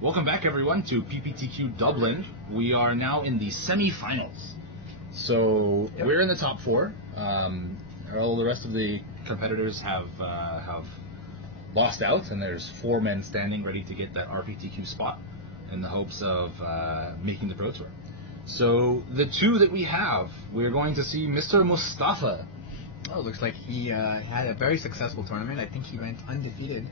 Welcome back, everyone, to PPTQ Dublin. We are now in the semi-finals. So we're in the top four. All the rest of the competitors have lost out, and there's 4 men standing ready to get that RPTQ spot in the hopes of making the Pro Tour. So the 2 that we have, we're going to see Mr. Mustafa. Oh, looks like he had a very successful tournament. I think he went undefeated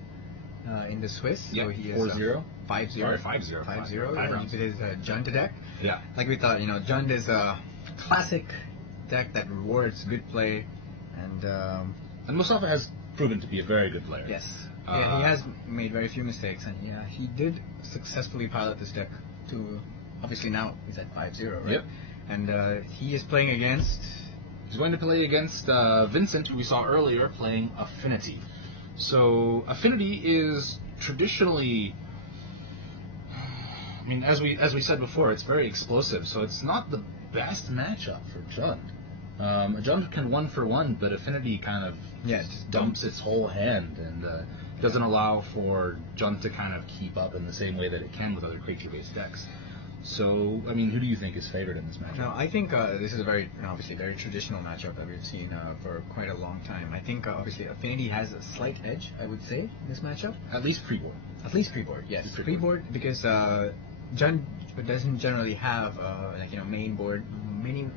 in the Swiss. Yeah, so he is 4-0. 5-0. Sorry, 5-0. 5-0. He did his Jund deck. Yeah. Like we thought, Jund is a classic deck that rewards good play. And Mustafa has proven to be a very good player. Yes. Yeah, he has made very few mistakes. And yeah, he did successfully pilot this deck to, obviously now he's at 5-0, right? Yep. And he is playing against... He's going to play against Vincent, who we saw earlier, playing Affinity. So Affinity is traditionally, I mean, as we said before, it's very explosive. So it's not the best matchup for Jund. Jund can 1-for-1, but Affinity kind of just dumps its whole hand and doesn't allow for Jund to kind of keep up in the same way that it can with other creature-based decks. So, I mean, who do you think is favored in this matchup? No, I think this is a obviously very traditional matchup that we've seen for quite a long time. I think obviously Affinity has a slight edge, I would say, in this matchup. At least pre-board. At least pre-board, yes. Pre-board because Jund doesn't generally have main board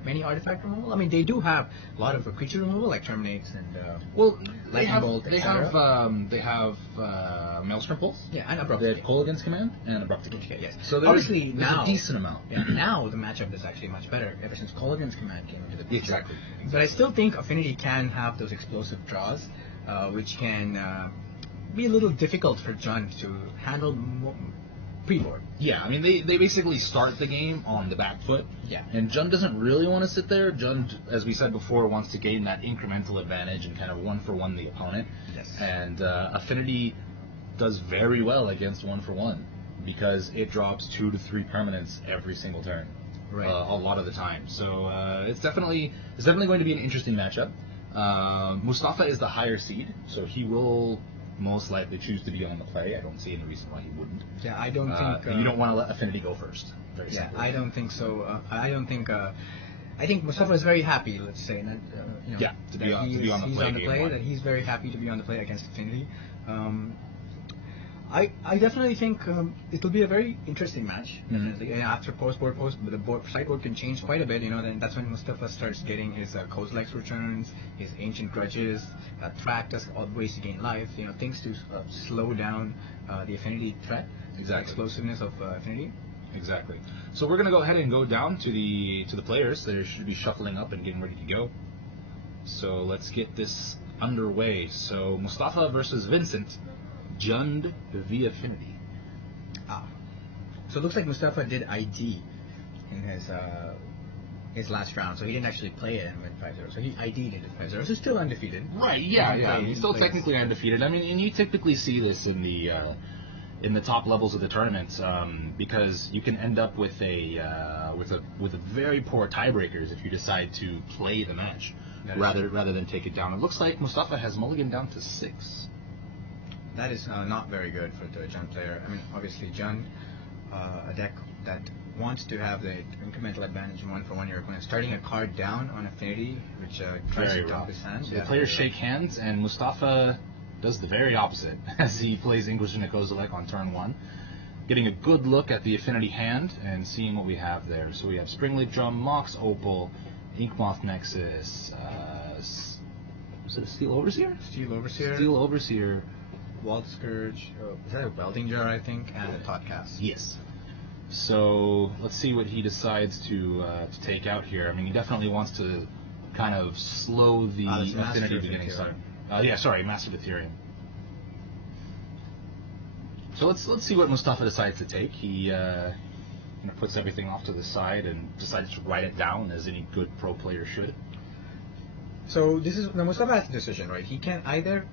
many artifact removal. I mean, they do have a lot of creature removal like Terminates and Lightning Bolt, etc. They have Maelstrom Pulse. Yeah, and Abrupt They have Kolaghan's Command and Abrupt Decay. Yes. So obviously there's now a decent amount. Yeah, now the matchup is actually much better ever since Kolaghan's Command came into the picture. Exactly. But I still think Affinity can have those explosive draws, which can be a little difficult for Jund to handle pre-board. Yeah, I mean, they basically start the game on the back foot. Yeah. And Jund doesn't really want to sit there. Jund, as we said before, wants to gain that incremental advantage and kind of 1-for-1 the opponent. Yes. And Affinity does very well against 1-for-1 because it drops 2 to 3 permanents every single turn. Right. A lot of the time. So it's definitely going to be an interesting matchup. Mustafa is the higher seed, so he will most likely choose to be on the play. I don't see any reason why he wouldn't. Yeah, I don't think... you don't want to let Affinity go first. Very yeah, simply. I don't think so. I don't think... I think Mustafa is very happy, let's say, that, to be on the play. That he's very happy to be on the play against Affinity. I definitely think it'll be a very interesting match. Definitely. And after the sideboard can change quite a bit. Then that's when Mustafa starts getting his Kozilek's returns, his Ancient Grudges, Track does all ways to gain life. Things to slow down the Affinity threat, the explosiveness of Affinity. Exactly. So we're gonna go ahead and go down to the players. They should be shuffling up and getting ready to go. So let's get this underway. So Mustafa versus Vincent. Jund via Affinity. So it looks like Mustafa did ID in his last round, so he didn't actually play it and went 5-0. So he ID'd it at 5-0, so still undefeated. Right, yeah. He's still technically undefeated. I mean, and you typically see this in the top levels of the tournaments because you can end up with a very poor tiebreakers if you decide to play the match rather than take it down. It looks like Mustafa has mulliganed down to 6. That is not very good for the Jund player. I mean, obviously Jund, a deck that wants to have the incremental advantage 1-for-1 your opponent, starting a card down on Affinity, which tries to dump his hand. So the players shake hands, and Mustafa does the very opposite as he plays English and Kozilek on turn 1, getting a good look at the Affinity hand and seeing what we have there. So we have Springleaf Drum, Mox Opal, Inkmoth Nexus, was it a Steel Overseer? Steel Overseer. Walt Scourge, is that a Welding Jar, I think, and a Totcast. Yes. So let's see what he decides to take out here. I mean, he definitely wants to kind of slow the Affinity beginning start. Master of Ethereum. So let's see what Mustafa decides to take. He puts everything off to the side and decides to write it down as any good pro player should. So this is Mustafa has a decision, right? He can either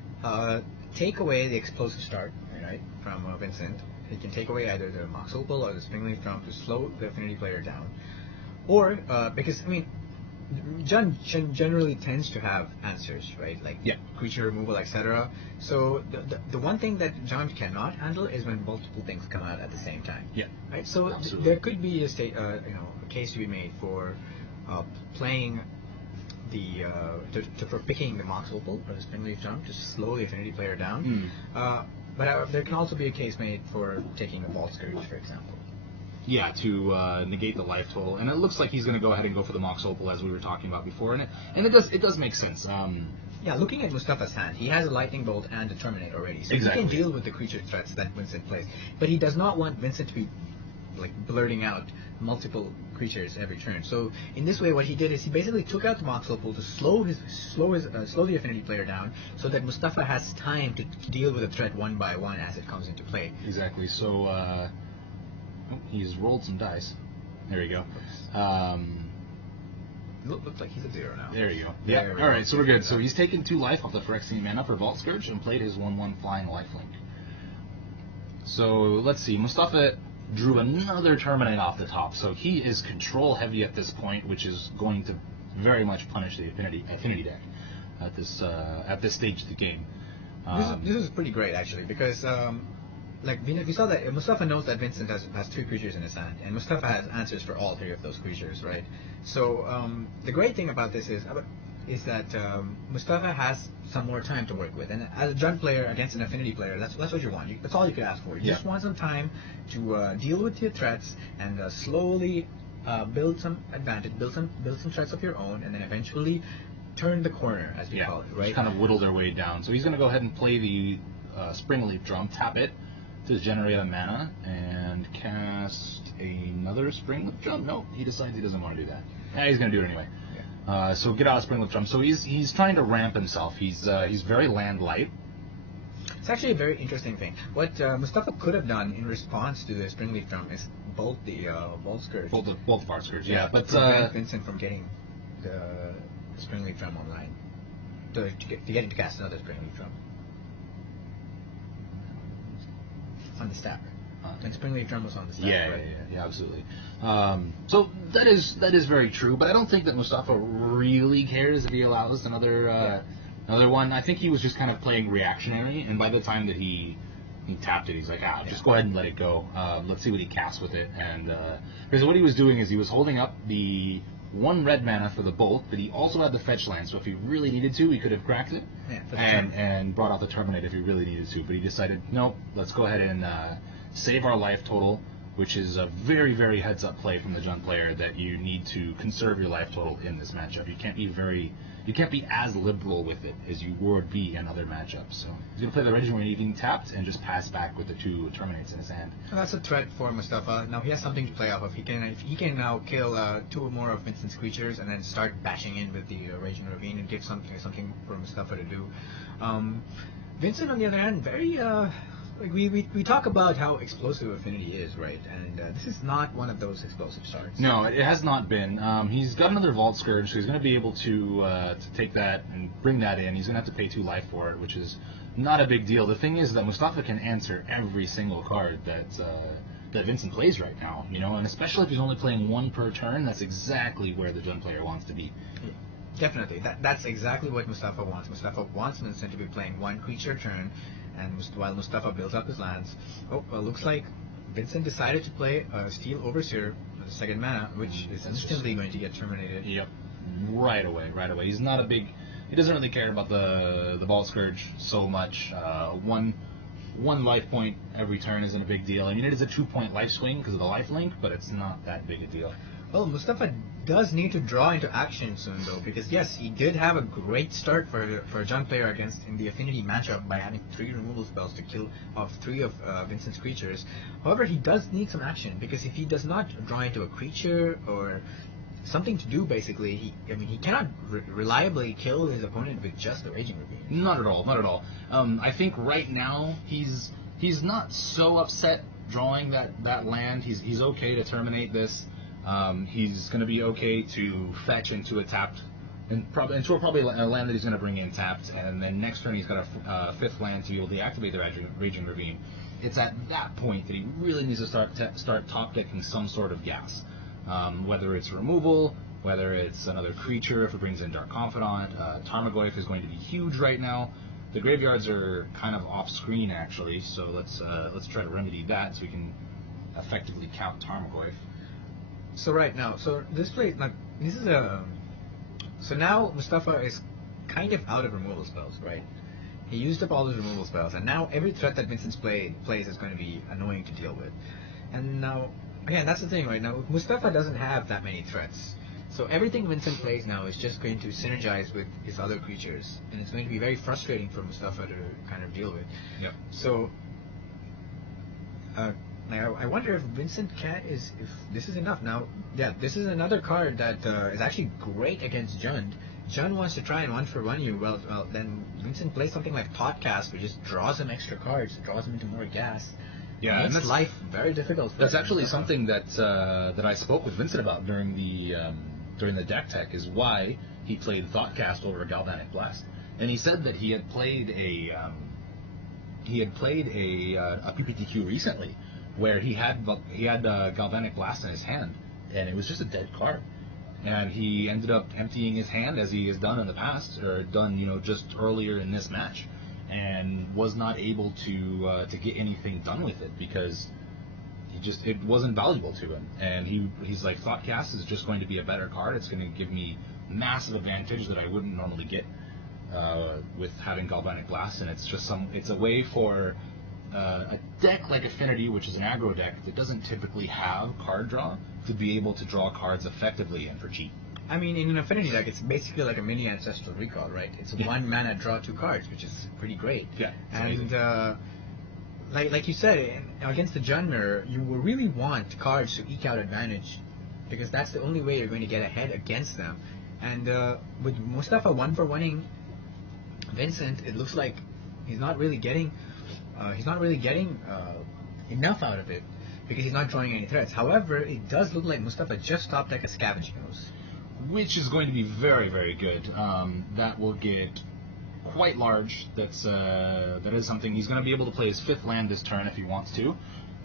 take away the explosive start, right, from Vincent. He can take away either the Mox Opal or the Springleaf Drum to slow the Affinity player down. Or, because, I mean, generally tends to have answers, right? Like creature removal, etc. So the one thing that John cannot handle is when multiple things come out at the same time. Yeah. Right. So there could be a a case to be made for playing for picking the Mox Opal or the Springleaf Drum to slow the Affinity player down. But there can also be a case made for taking a Vault Scourge, for example. Yeah, to negate the life total, and it looks like he's going to go ahead and go for the Mox Opal as we were talking about before, and it does make sense. Yeah, looking at Mustafa's hand, he has a Lightning Bolt and a Terminate already, so exactly. He can deal with the creature threats that Vincent plays. But he does not want Vincent to be like blurting out multiple creatures every turn. So in this way, what he did is he basically took out the Mox Opal to slow the Affinity player down, so that Mustafa has time to deal with the threat one by one as it comes into play. Exactly. So. He's rolled some dice. There you go. Looks like he's at 0 now. There you go. Yeah. All right, so we're good. So he's taken 2 life off the Phyrexian mana for Vault Scourge and played his 1/1 flying lifelink. So let's see. Mustafa drew another Terminate off the top, so he is control heavy at this point, which is going to very much punish the Affinity deck at this stage of the game. This is pretty great actually, because. We saw that Mustafa knows that Vincent has 3 creatures in his hand, and Mustafa has answers for all 3 of those creatures, right? So the great thing about this is that Mustafa has some more time to work with, and as a Jund player against an Affinity player, that's what you want. That's all you could ask for. You just want some time to deal with your threats and slowly build some advantage, build some threats of your own, and then eventually turn the corner, as we call it, right? Just kind of whittle their way down. So he's going to go ahead and play the Springleaf Drum, tap it to generate a mana and cast another Springleaf Drum. No, he decides he doesn't want to do that. He's going to do it anyway. Yeah. So get out of Springleaf Drum. So he's trying to ramp himself. He's very land light. It's actually a very interesting thing. What Mustafa could have done in response to the Springleaf Drum is bolt the Vault Scourge. Bolt the Vault Scourge. Yeah, but prevent Vincent from getting the Springleaf Drum online to get him to cast another Springleaf Drum. On the stack. And Springleaf Drum was on the stack. Yeah, absolutely. So that is very true, but I don't think that Mustafa really cares if he allows another one. I think he was just kind of playing reactionary, and by the time that he tapped it, he's like, just go ahead and let it go. Let's see what he casts with it. And because what he was doing is he was holding up the 1 red mana for the bolt, but he also had the fetch land, so if he really needed to, he could have cracked it and brought out the Terminate if he really needed to. But he decided, nope, let's go ahead and save our life total, which is a very, very heads-up play from the Jund player that you need to conserve your life total in this matchup. You can't be as liberal with it as you would be in other matchups. So he's going to play the Raging Ravine tapped and just pass back with the 2 Terminates in his hand. And that's a threat for Mustafa. Now he has something to play off of. He can now kill 2 or more of Vincent's creatures and then start bashing in with the Raging Ravine and give something for Mustafa to do. Vincent, on the other hand, very we talk about how explosive Affinity is, right? And this is not one of those explosive starts. No, it has not been. He's got another Vault Scourge, so he's going to be able to take that and bring that in. He's going to have to pay 2 life for it, which is not a big deal. The thing is that Mustafa can answer every single card that Vincent plays right now, and especially if he's only playing 1 per turn, that's exactly where the Jund player wants to be. Yeah, definitely. That's exactly what Mustafa wants. Mustafa wants Vincent to be playing 1 creature turn, and while Mustafa builds up his lands. Looks like Vincent decided to play Steel Overseer for the 2nd mana, which is instantly going to get terminated. Yep, right away. He's not a big... He doesn't really care about the Vault Scourge so much. One life point every turn isn't a big deal. I mean, it is a 2-point life swing because of the life link, but it's not that big a deal. Well, Mustafa does need to draw into action soon, though, because yes, he did have a great start for a Jund player in the Affinity matchup by having 3 removal spells to kill off 3 of Vincent's creatures. However, he does need some action, because if he does not draw into a creature or something to do, basically, he cannot reliably kill his opponent with just the Raging Ravine. Not at all. I think right now he's not so upset drawing that land. He's okay to terminate this. He's going to be okay to fetch into a tapped, probably a land that he's going to bring in tapped, and then next turn he's got a 5th land to be able to activate the Raging Ravine. It's at that point that he really needs to start top decking some sort of gas, whether it's removal whether it's another creature, if it brings in Dark Confidant. Tarmogoyf is going to be huge right now. The graveyards are kind of off screen actually, so let's try to remedy that so we can effectively count Tarmogoyf. So right now, so this play, like, this is a. So now Mustafa is kind of out of removal spells, right? He used up all his removal spells, and now every threat that Vincent plays is going to be annoying to deal with. And now, again, that's the thing, right? Now, Mustafa doesn't have that many threats. So everything Vincent plays now is just going to synergize with his other creatures, and it's going to be very frustrating for Mustafa to kind of deal with. Yep. So, I wonder if Vincent if this is enough. Now, yeah, this is another card that is actually great against Jund. Jund wants to try and one-for-one you. Well, then Vincent plays something like Podcast, which just draws him extra cards, draws him into more gas. Yeah, makes life very difficult. That's actually something that I spoke with Vincent about during the deck tech, is why he played Thoughtcast over a Galvanic Blast, and he said that he had played a PPTQ recently where he had Galvanic Blast in his hand, and it was just a dead card. And he ended up emptying his hand, as he has done in the past, or done, just earlier in this match, and was not able to get anything done with it because it wasn't valuable to him. And he's like, Thoughtcast is just going to be a better card. It's going to give me massive advantage that I wouldn't normally get with having Galvanic Blast, and it's a way for a deck like Affinity, which is an aggro deck that doesn't typically have card draw, to be able to draw cards effectively and for cheap. I mean, in an Affinity deck, it's basically like a mini Ancestral Recall, right? It's a 1 mana draw 2 cards, which is pretty great. Yeah, and like you said, against the Jund Mirror, you will really want cards to eke out advantage, because that's the only way you're going to get ahead against them. And with Mustafa 1-for-1ing Vincent, it looks like he's not really getting enough out of it, because he's not drawing any threats. However, it does look like Mustafa just top deck a Scavenging Ooze, which is going to be very, very good. That will get quite large. That is something he's going to be able to play his 5th land this turn if he wants to,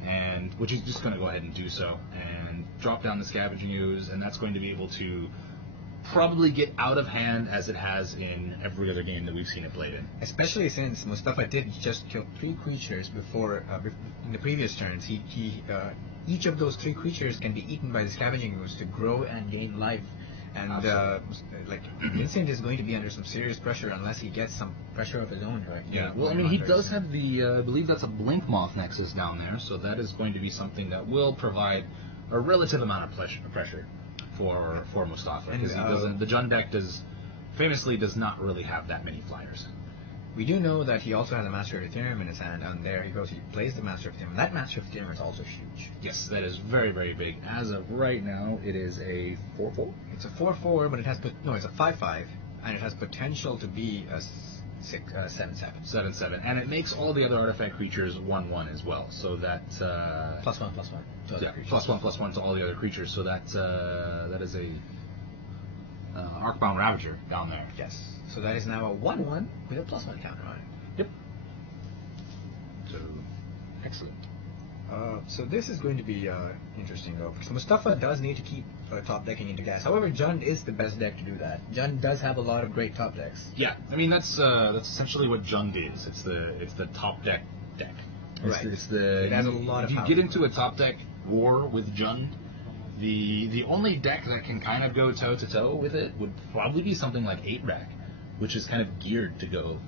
and which he's just going to go ahead and do so, and drop down the Scavenging Ooze, and that's going to be able to probably get out of hand as it has in every other game that we've seen it played in. Especially since Mustafa did just kill 3 creatures before in the previous turns. Each of those 3 creatures can be eaten by the Scavenging Ooze to grow and gain life. And Vincent is going to be under some serious pressure unless he gets some pressure of his own. Right? Yeah. Well, I mean, he does have the I believe that's a Blink Moth Nexus down there, so that is going to be something that will provide a relative amount of pressure for Mustafa, because the Jund deck famously does not really have that many flyers. We do know that he also has a Master of Ethereum in his hand, and there he goes, he plays the Master of Ethereum. That Master of Ethereum is also huge. Yes, that is very, very big. As of right now, it is a 4/4? It's a 4/4, but it's a 5/5, and it has potential to be a 7/7. 7/7, and it makes all the other artifact creatures 1/1 as well, so that +1/+1 to other creatures. +1/+1 to all the other creatures, so that is a Arcbound Ravager down there. Yes. So that is now a 1/1 with a +1 counter on it. Yep. So, excellent. So this is going to be interesting, though. So Mustafa does need to keep top decking into gas. However, Jund is the best deck to do that. Jund does have a lot of great top decks. Yeah, I mean that's essentially what Jund is. It's the top deck. Right. It has a lot of. If you get into a top deck war with Jund, the only deck that can kind of go toe to toe with it would probably be something like 8-Rack, which is kind of geared to go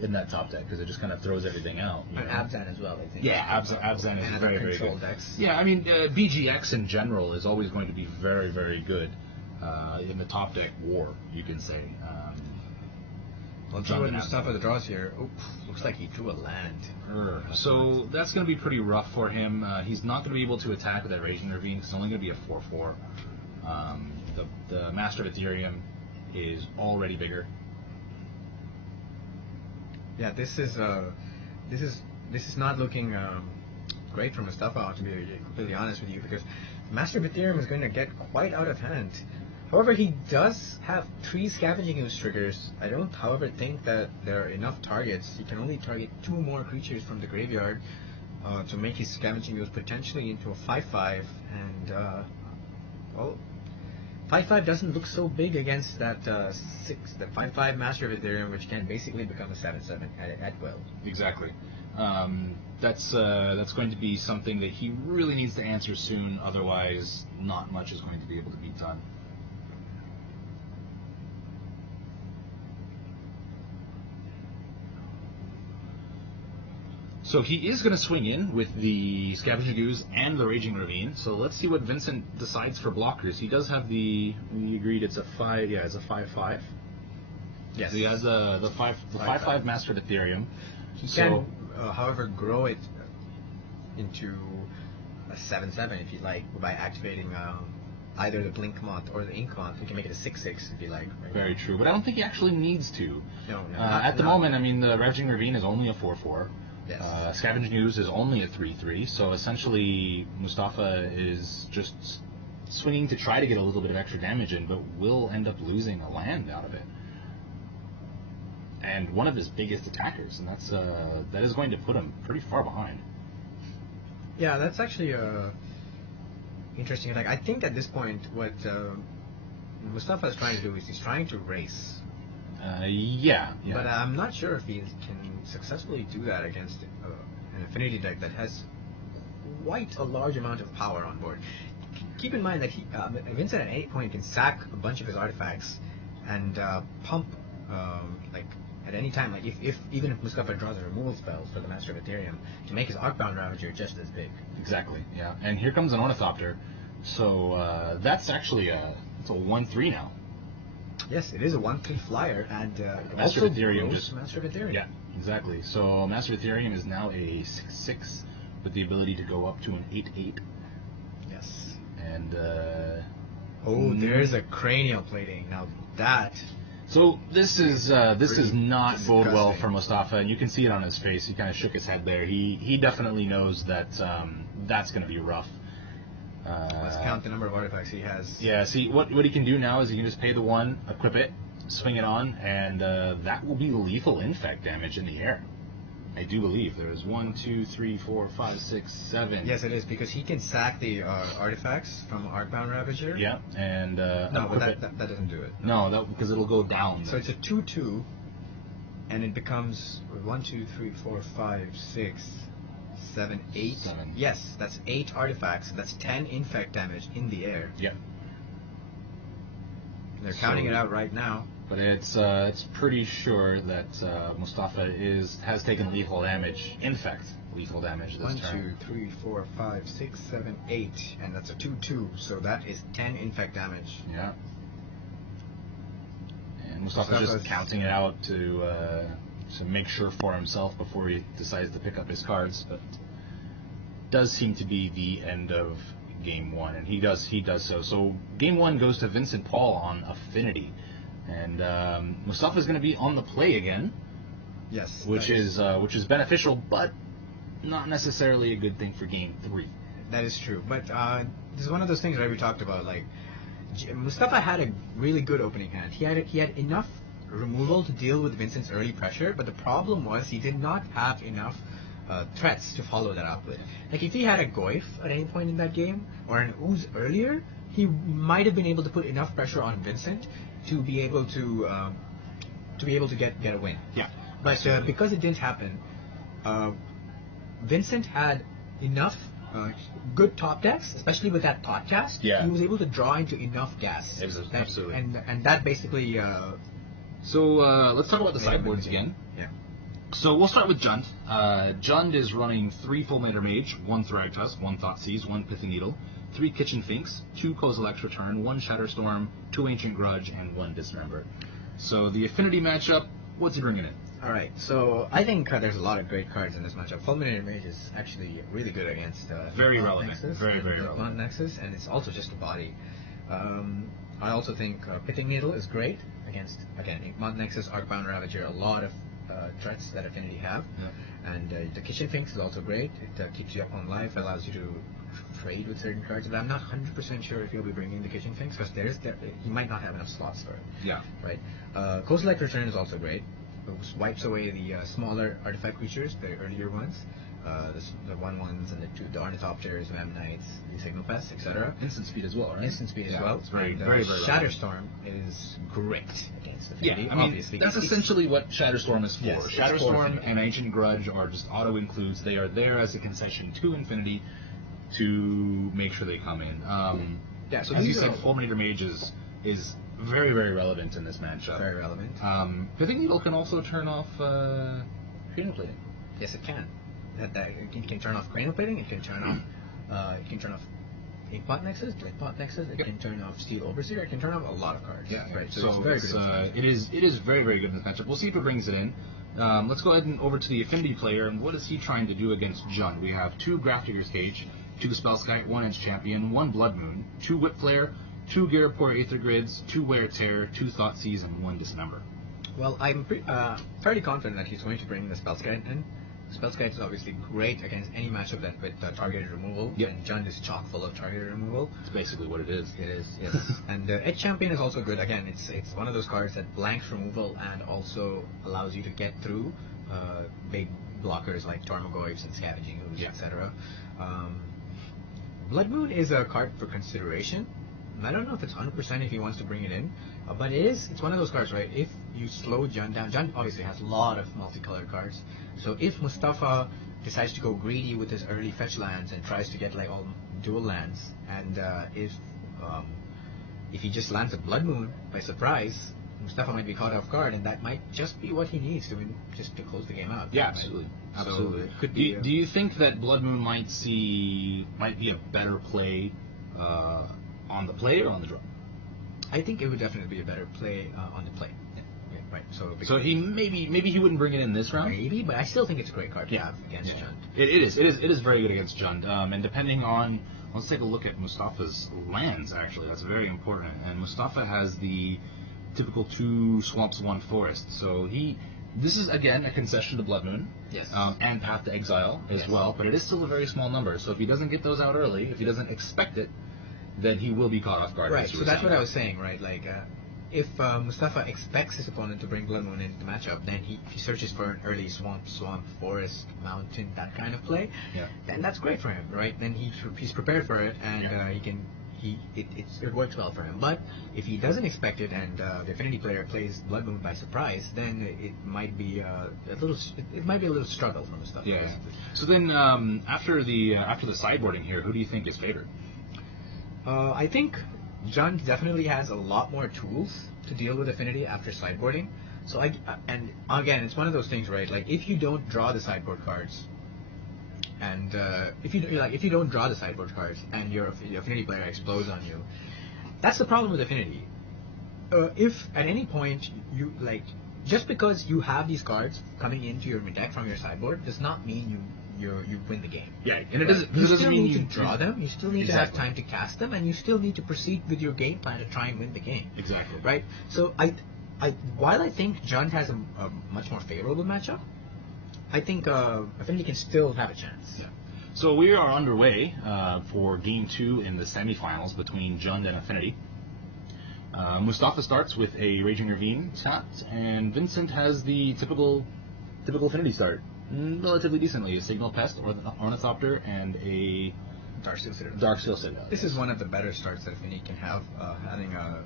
in that top deck because it just kind of throws everything out. And Abzan as well, I think. Yeah, Abzan is very, very good. Decks. Yeah, I mean, BGX in general is always going to be very, very good in the top deck war, you can say. Well, Jund Mustafa the draws here. Oops, looks like he drew a land. So that's going to be pretty rough for him. He's not going to be able to attack with that Raging Ravine. It's only going to be a 4/4. The Master of Ethereum is already bigger. Yeah, this is not looking great for Mustafa, to be completely honest with you, because Master of Ethereum is going to get quite out of hand. However, he does have 3 Scavenging Ooze triggers. I don't, however, think that there are enough targets. He can only target 2 more creatures from the graveyard to make his Scavenging Ooze potentially into a 5/5. And well, 5/5 doesn't look so big against that the 5/5 Master of Ethereum, which can basically become a 7/7 at will. Exactly. That's going to be something that he really needs to answer soon. Otherwise, not much is going to be able to be done. So he is going to swing in with the Scavenging Ooze and the Raging Ravine. So let's see what Vincent decides for blockers. He does have the. We agreed it's a 5. Yeah, it's a 5/5. Yes. So he has the 5/5 Master of Ethereum. He can, however, grow it into a 7/7 if you like by activating either the Blink Moth or the Ink Moth. You can make it a 6/6 if you like. Right? Very true, but I don't think he actually needs to. No. At the moment, I mean, the Raging Ravine is only a 4/4. Yes. Scavenging Ooze is only a 3/3, so essentially Mustafa is just swinging to try to get a little bit of extra damage in, but will end up losing a land out of it. And one of his biggest attackers, and that is going to put him pretty far behind. Yeah, that's actually interesting. Like, I think at this point, what Mustafa is trying to do is he's trying to race. Yeah. But I'm not sure if he can successfully do that against an affinity deck that has quite a large amount of power on board. Keep in mind that Vincent at any point can sack a bunch of his artifacts and pump like at any time. Like even if Mustafa draws a removal spell for the Master of Ethereum to make his Arcbound Ravager just as big. Exactly. Yeah. And here comes an Ornithopter. So that's actually it's a 1/3 now. Yes, it is a 1/3 flyer, and Master of Ethereum Master of Ethereum. Yeah, exactly. So Master of Ethereum is now a 6/6 with the ability to go up to an 8/8. Yes. And there's a cranial plating. Now that. So this is not bode well disgusting for Mustafa, and you can see it on his face. He kind of shook his head there. He definitely knows that that's going to be rough. Let's count the number of artifacts he has. Yeah, see, what he can do now is he can just pay the 1, equip it, swing it on, and that will be lethal infect damage in the air. I do believe there is 1, 2, 3, 4, 5, 6, 7. Yes, it is, because he can sack the artifacts from Arcbound Ravager. Yeah, and no, but that doesn't do it. No, because it'll go down. So it's a 2/2, and it becomes 1, 2, 3, 4, 5, 6, 7, 8. 7. Yes, that's 8 artifacts. That's 10 infect damage in the air. Yep. They're counting it out right now. But it's pretty sure that Mustafa has taken lethal damage, lethal damage this 1, turn. 2, 3, 4, 5, 6, 7, 8, and that's a 2/2. So that is 10 infect damage. Yeah. And Mustafa's just counting it out to make sure for himself before he decides to pick up his cards, but does seem to be the end of game 1, and he does so. So game 1 goes to Vincent Paul on Affinity, and Mustafa's going to be on the play again. Yes, which is beneficial, but not necessarily a good thing for game 3. That is true, but this is one of those things that we talked about. Like Mustafa had a really good opening hand. He had enough removal to deal with Vincent's early pressure, but the problem was he did not have enough threats to follow that up with. Like if he had a Goyf at any point in that game or an Ooze earlier, he might have been able to put enough pressure on Vincent to be able to get a win. Yeah. But because it didn't happen, Vincent had enough good top decks, especially with that Thoughtcast. Yeah. He was able to draw into enough gas. Absolutely. And that basically. So let's talk about the sideboards again. Yeah. So we'll start with Jund. Jund is running 3 Full Meter Mage, 1 Thragtusk, 1 Thoughtseize, 1 Pithy Needle, 3 Kitchen Finks, 2 Kozilek's Return, 1 Shatterstorm, 2 Ancient Grudge, and 1 Dismember. So the Affinity matchup, what's he bringing in? All right, so I think there's a lot of great cards in this matchup. Fulminated Mage is actually really good against very relevant, Nexus, very relevant. Nexus, and it's also just a body. I also think Pithy Needle is great against, again, Inkmoth Nexus, Arcbound Ravager, a lot of threats that Affinity have. Yeah. And the Kitchen Finks is also great. It keeps you up on life, allows you to trade with certain cards. But I'm not 100% sure if he'll be bringing the Kitchen Finks because he might not have enough slots for it. Yeah. Right. Kozilek's Return is also great. wipes away the smaller artifact creatures, the earlier ones. The 1/1s and the Ornithopters, Ram Knights, the Signal Pests, etc. Instant speed as well, right? Instant speed as well. It's very, and, very, very Shatterstorm is great against Affinity, I mean, obviously. that's essentially what Shatterstorm is for. Yes, it's for Shatterstorm Affinity. and Ancient Grudge are just auto-includes. They are there as a concession to Infinity to make sure they come in. So as you these said, are- Fulminator Mage is very, very relevant in this matchup. Very relevant. Pithing Needle can also turn off Cranial Plating. Yes, it can. It can turn off cranial plating. It can turn off. It can turn off Inkpot Nexus, Dreadpot Nexus. It can turn off Steel Overseer. It can turn off a lot of cards. Right. So, it's very good. It is very, very good in this matchup. We'll see if it brings it in. Let's go ahead and over to the Affinity player. And what is he trying to do against Jund? We have 2 Grafdigger's Cage, 2 Spellskite, 1 Edge Champion, 1 Blood Moon, 2 Whip Flare, 2 Garapor Aether Grids, 2 Wear Tear, 2 Thoughtseize, and 1 Dismember. Well, I'm fairly confident that he's going to bring the Spellskite in. Spellskite is obviously great against any matchup that with targeted removal. Yep. And Jund is chock full of targeted removal. That's basically what it is. It is, yes. And Edge Champion is also good. Again, it's one of those cards that blanks removal and also allows you to get through big blockers like Tormagoyfs and Scavenging Ooze, etc. Blood Moon is a card for consideration. I don't know if it's 100% if he wants to bring it in, but it's one of those cards, right? If you slow Jund down, Jund obviously has a lot of multicolored cards. So if Mustafa decides to go greedy with his early fetch lands and tries to get like all dual lands, and if he just lands a Blood Moon by surprise, Mustafa might be caught off guard, and that might just be what he needs to win, just to close the game out. Yeah, right? absolutely. So Absolutely. it could be. Do you think that Blood Moon might be a better play on the play or on the draw? I think it would definitely be a better play on the play. Yeah, right. So he maybe he wouldn't bring it in this round. Maybe, but I still think it's a great card to have against Jund. It is very good against Jund. And depending on, let's take a look at Mustafa's lands. Actually, that's very important. And Mustafa has the typical 2 swamps, 1 forest. So this is again a concession to Blood Moon. Yes. And Path to Exile as well. But it is still a very small number. So if he doesn't get those out early, if he doesn't expect it, then he will be caught off guard. Right, so that's what I was saying, right? Like, if Mustafa expects his opponent to bring Blood Moon into the matchup, then he searches for an early swamp, forest, mountain, that kind of play. Yeah. Then that's great for him, right? Then he's prepared for it, and it works well for him. But if he doesn't expect it, and the Affinity player plays Blood Moon by surprise, then it might be a little struggle for Mustafa. Yeah. Basically. So then after the sideboarding here, who do you think is favored? I think Jund definitely has a lot more tools to deal with Affinity after sideboarding. So and again, it's one of those things, right? Like if you don't draw the sideboard cards, and if you don't draw the sideboard cards, and your Affinity player explodes on you, that's the problem with Affinity. If at any point you just because you have these cards coming into your deck from your sideboard does not mean you win the game. Yeah, and You still need to draw them. You still need to have time to cast them, and you still need to proceed with your game plan to try and win the game. Exactly. Right. So while I think Jund has a much more favorable matchup, I think Affinity can still have a chance. Yeah. So we are underway for Game 2 in the semifinals between Jund and Affinity. Mustafa starts with a Raging Ravine, Scott, and Vincent has the typical Affinity start. Relatively decently, a Signal Pest, or Ornithopter, and a Darksteel Citadel. This is one of the better starts that Affinity can have, having a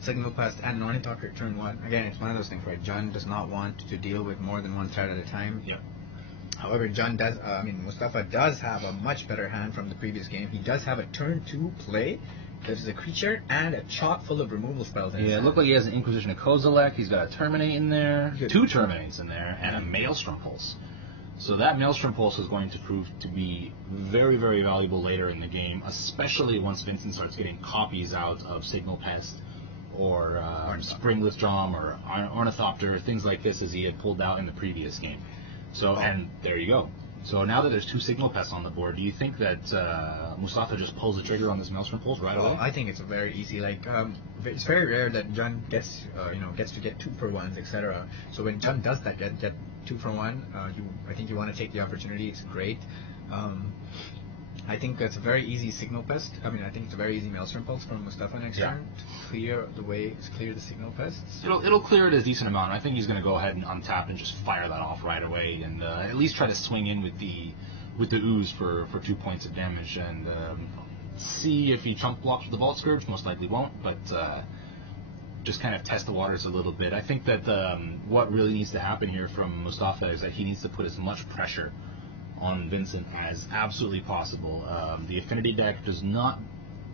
Signal Pest and an Ornithopter at turn 1. Again, it's one of those things, right? Jund does not want to deal with more than one threat at a time. Yeah. However, Mustafa does have a much better hand from the previous game. He does have a turn 2 play. There's a creature and a chock full of removal spells in Yeah, it looked like he has an Inquisition of Kozilek. He's got a Terminate in there, 2 Terminates in there, and a Maelstrom Pulse. So that Maelstrom Pulse is going to prove to be very, very valuable later in the game, especially once Vincent starts getting copies out of Signal Pest or Spring Withdrawn or Ornithopter, things like this as he had pulled out in the previous game. So, and there you go. So now that there's 2 Signal Pests on the board, do you think that Mustafa just pulls the trigger on this Maelstrom Pulse right away? I think it's very easy. It's very rare that Jund gets to get 2-for-1s, etc. So when Jund does that, get 2-for-1, I think you want to take the opportunity. It's great. I think it's a very easy signal pest. I mean, I think it's a very easy Maelstrom Pulse from Mustafa next turn to clear the signal pests. It'll clear it a decent amount. I think he's going to go ahead and untap and just fire that off right away, and at least try to swing in with the ooze for 2 points of damage, and see if he chunk blocks with the Vault Scourge. Most likely won't, but just kind of test the waters a little bit. I think that what really needs to happen here from Mustafa is that he needs to put as much pressure on Vincent as absolutely possible. The Affinity deck does not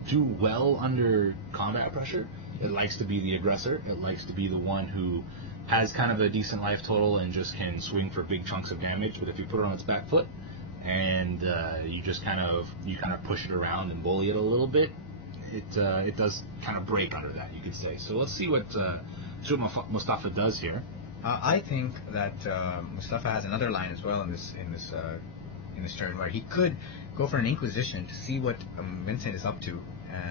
do well under combat pressure. It likes to be the aggressor. It likes to be the one who has kind of a decent life total and just can swing for big chunks of damage. But if you put it on its back foot and you just kind of push it around and bully it a little bit, it does kind of break under that, you could say. So let's see what Mustafa does here. I think that Mustafa has another line as well in this turn, where he could go for an Inquisition to see what Vincent is up to,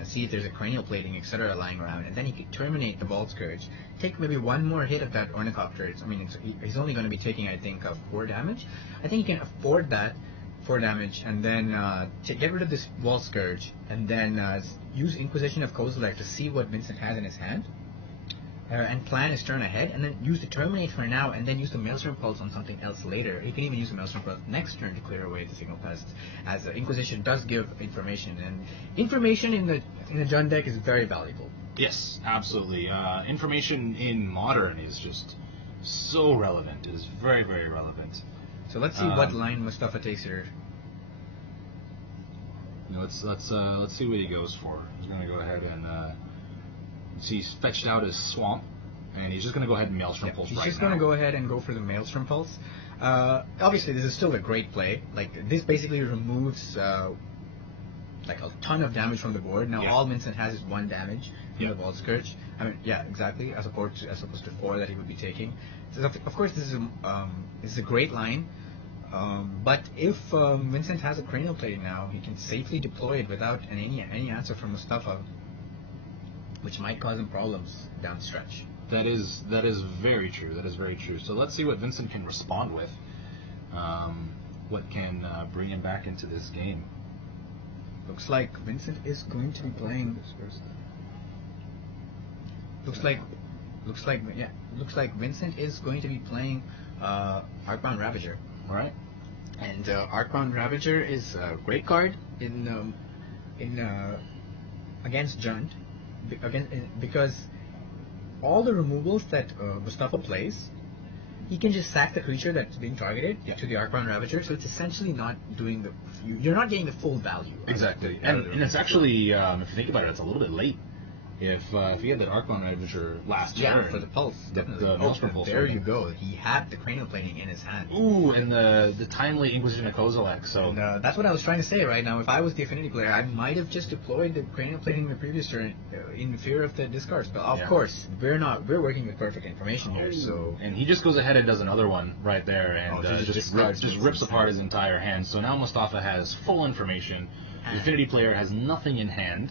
see if there's a cranial plating, etc. lying around, and then he could terminate the Vault Scourge, take maybe one more hit of that Ornithopter. He's only going to be taking, I think, 4 damage. I think he can afford that 4 damage, and then to get rid of this Vault Scourge, and then use Inquisition of Kozilek to see what Vincent has in his hand, and plan his turn ahead, and then use the Terminate for now, and then use the Maelstrom Pulse on something else later. He can even use the Maelstrom Pulse next turn to clear away the signal pests, as Inquisition does give information, and information in the Jund deck is very valuable. Yes, absolutely. Information in Modern is just so relevant. It is very, very relevant. So let's see what line Mustafa takes here. Let's see what he goes for. He's going to go ahead and he's fetched out his Swamp, and he's just going to go ahead and Maelstrom Pulse. He's just going to go ahead and go for the Maelstrom Pulse. Obviously, this is still a great play. Like, this basically removes like a ton of damage from the board. Now all Vincent has is 1 damage from the Vault Scourge. I mean, exactly, as opposed to 4 that he would be taking. So of course, this is a great line. But if Vincent has a cranial plating now, he can safely deploy it without any answer from Mustafa, which might cause him problems down the stretch. That is very true. That is very true. So let's see what Vincent can respond with. What can bring him back into this game? Looks like Vincent is going to be playing. Looks like Vincent is going to be playing Arcbound Ravager. All right. And Arcbound Ravager is a great card in against Jund, because all the removals that Mustafa plays, he can just sack the creature that's being targeted to the Arcbound Ravager. So it's essentially not doing you're not getting the full value. Exactly, and it's actually, if you think about it, it's a little bit late. If he had that Arcbound Ravager last turn, for the Pulse, definitely. Pulse there you go. He had the cranial plating in his hand. Ooh, and the timely Inquisition of Kozilek. So and, that's what I was trying to say right now. If I was the Affinity player, I might have just deployed the cranial plating in the previous turn in fear of the discard spell. Of course, we're working with perfect information here. So and he just goes ahead and does another one right there, and just rips apart his entire hand. So now Mustafa has full information. The Affinity player has nothing in hand.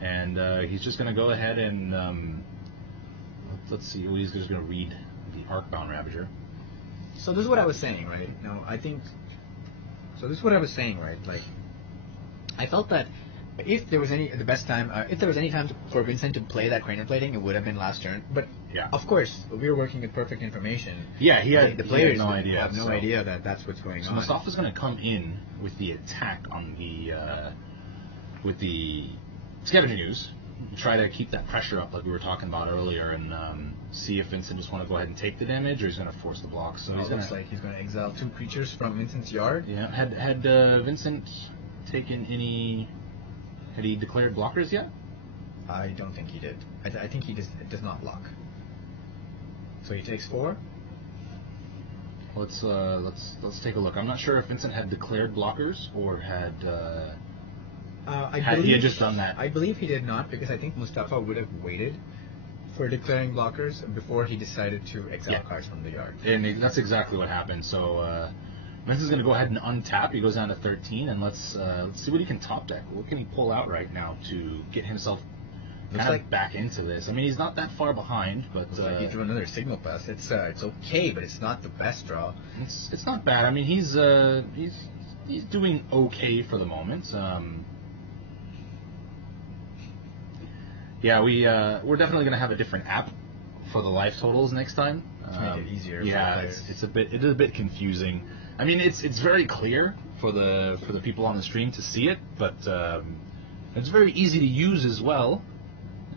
And he's just going to go ahead and let's see. He's just going to read the Arcbound Ravager. So this is what I was saying, right? No, I think. So this is what I was saying, right? Like, I felt that if there was any time for Vincent to play that cranial plating, it would have been last turn. But of course, we were working with perfect information. Yeah, the players had no idea. Have no idea that that's what's going on. So Mustafa's going to come in with the attack on with the Scavenging Ooze, try to keep that pressure up like we were talking about earlier, and see if Vincent just want to go ahead and take the damage, or he's going to force the block. So it looks like he's going to exile 2 creatures from Vincent's yard. Yeah. Had Vincent taken any? Had he declared blockers yet? I don't think he did. I think he does not block. So he takes 4. Let's take a look. I'm not sure if Vincent had declared blockers or had. He had just done that. I believe he did not, because I think Mustafa would have waited for declaring blockers before he decided to exile cards from the yard. And that's exactly what happened. So Vincent's going to go ahead and untap. He goes down to 13, and let's see what he can top deck. What can he pull out right now to get himself back into this? I mean, he's not that far behind, but he drew another Signal Pest. It's okay, but it's not the best draw. It's not bad. I mean, he's he's doing okay for the moment. Yeah, we're definitely going to have a different app for the life totals next time. To make it easier. Yeah, for players. it is a bit confusing. I mean, it's very clear for the people on the stream to see it, but it's very easy to use as well.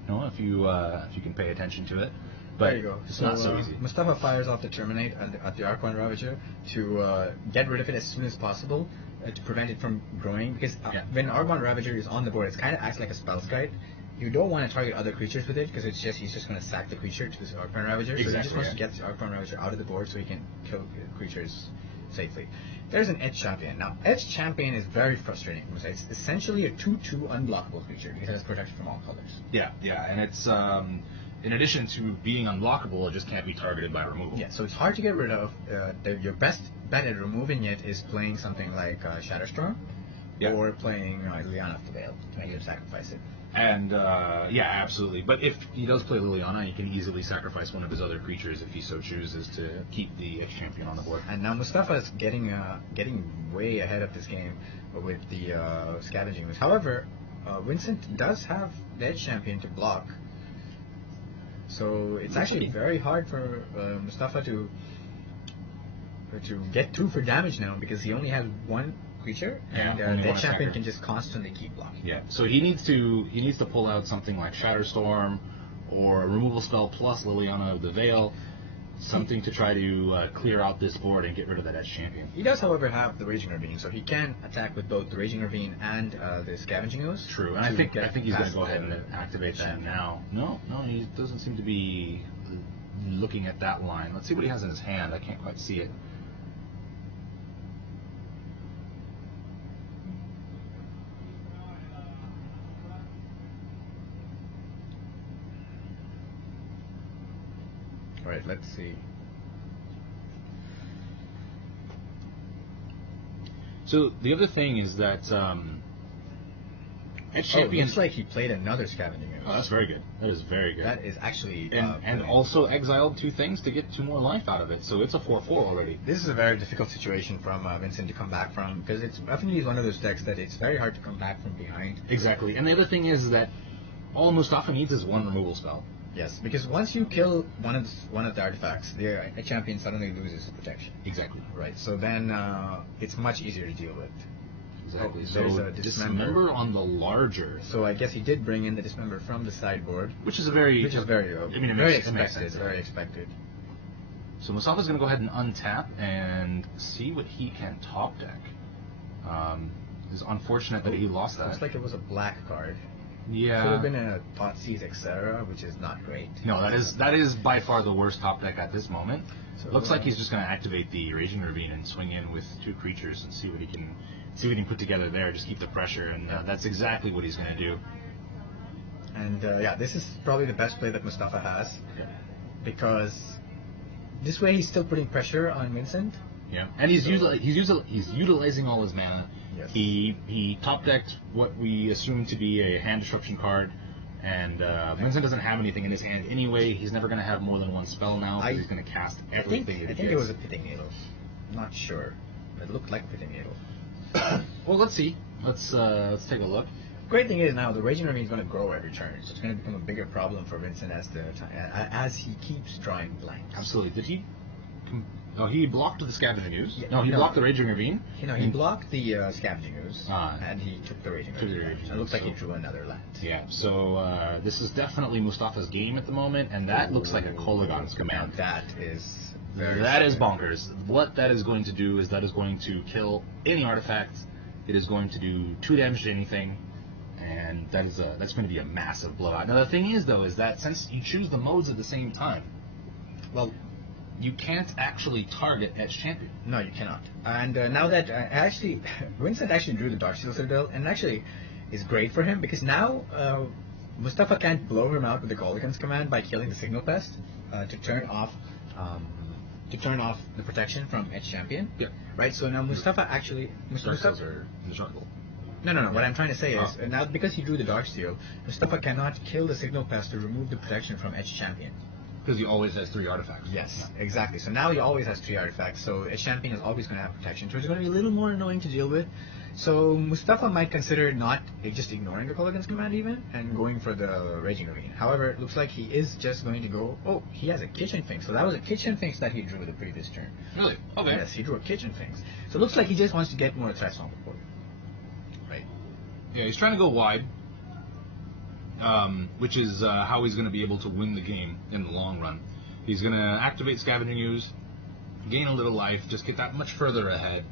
You know, if you can pay attention to it. But there you go. It's not so easy. Mustafa fires off the Terminate at the Archon Ravager to get rid of it as soon as possible to prevent it from growing. Because when Archon Ravager is on the board, it kind of acts like a spell strike. You don't want to target other creatures with it because he's just going to sack the creature to this Archon Ravager. Exactly, so he just wants to get the Archon Ravager out of the board so he can kill creatures safely. There's an Edge Champion. Now, Edge Champion is very frustrating. It's essentially a 2/2 unblockable creature because it has protection from all colors. Yeah, and it's in addition to being unblockable, it just can't be targeted by removal. Yeah, so it's hard to get rid of. Your best bet at removing it is playing something like Shatterstorm, or playing Liliana of the Veil to make him sacrifice it. And absolutely. But if he does play Liliana, he can easily sacrifice one of his other creatures if he so chooses to keep the Edge Champion on the board. And now Mustafa is getting way ahead of this game with the Scavenging Ooze. However, Vincent does have the Edge Champion to block. So it's actually very hard for Mustafa to get 2 for damage now because he only has 1 creature, and the champion can just constantly keep blocking. Yeah, so he needs to pull out something like Shatterstorm or a removal spell plus Liliana of the Veil, something to try to clear out this board and get rid of that Edge Champion. He does, however, have the Raging Ravine, so he can attack with both the Raging Ravine and the Scavenging Ooze. True, and I think he's going to go ahead and activate that now. No, he doesn't seem to be looking at that line. Let's see what he has in his hand. I can't quite see it. Alright, let's see. So the other thing is that Edge Champion looks like he played another Scavenging Ooze. Oh, that's very good. That is very good. That is actually and also exiled 2 things to get 2 more life out of it. So it's a 4/4 already. This is a very difficult situation from Vincent to come back from because it's definitely one of those decks that it's very hard to come back from behind. Exactly. And the other thing is that all Mustafa needs is 1 removal spell. Yes, because once you kill one of the artifacts, the champion suddenly loses protection. Exactly. Right. So then it's much easier to deal with. Exactly. There's So a Dismember on the larger. So I guess he did bring in the Dismember from the sideboard, Which is very. it makes expected. Very expected. So Mustafa's going to go ahead and untap and see what he can top deck. It's unfortunate that he lost that. Looks like it was a black card. Yeah. Could have been a Thoughtseize, etc., which is not great. No, that is by far the worst top deck at this moment. So looks like he's just going to activate the Raging Ravine and swing in with 2 creatures and see what he can put together there. Just keep the pressure, and that's exactly what he's going to do. And this is probably the best play that Mustafa has, because this way he's still putting pressure on Vincent. Yeah, and he's utilizing all his mana. Yes. He top decked what we assume to be a hand disruption card, and Vincent doesn't have anything in his hand anyway. He's never going to have more than 1 spell now because he's going to cast everything. I think it was a Pitting Needle. I'm not sure. It looked like a Pitting Needle. Well, let's see. Let's take a look. Great thing is now the Raging Ravine is going to grow every turn, so it's going to become a bigger problem for Vincent as he keeps drawing blanks. Absolutely. Did he? Oh, he blocked the Scavenging Ooze. Yeah, he blocked the Raging Ravine. He blocked the Scavenging Ooze, and he took the Raging Ravine. So it looks like he drew another land. Yeah, so this is definitely Mustafa's game at the moment, and that looks like a Kolaghan's command. That is bonkers. What that is going to do is that is going to kill any artifact. It is going to do 2 damage to anything, and that's going to be a massive blowout. Now the thing is, though, is that since you choose the modes at the same time, well, you can't actually target Edge Champion. No, you cannot. And now that Vincent actually drew the Darksteel Citadel, and actually is great for him because now Mustafa can't blow him out with the Kolaghan's command by killing the Signal Pest to turn off the protection from Edge Champion. Yeah. Right. So now Mustafa Darksteels are indestructible. No. What I'm trying to say is now because he drew the Darksteel, Mustafa cannot kill the Signal Pest to remove the protection from Edge Champion. Because he always has 3 artifacts. Yes, exactly. So now he always has 3 artifacts, so a champion is always going to have protection. So it's going to be a little more annoying to deal with. So Mustafa might consider not just ignoring the Kolaghan's command even, and going for the Raging Ravine. However, it looks like he is just going to go, oh, he has a Kitchen Finks. So that was a Kitchen Finks that he drew the previous turn. Really? Okay. Yes, he drew a Kitchen Finks. So it looks like he just wants to get more threats on the board. Right. Yeah, he's trying to go wide, which is how he's going to be able to win the game in the long run. He's going to activate Scavenging Ooze, gain a little life, just get that much further ahead,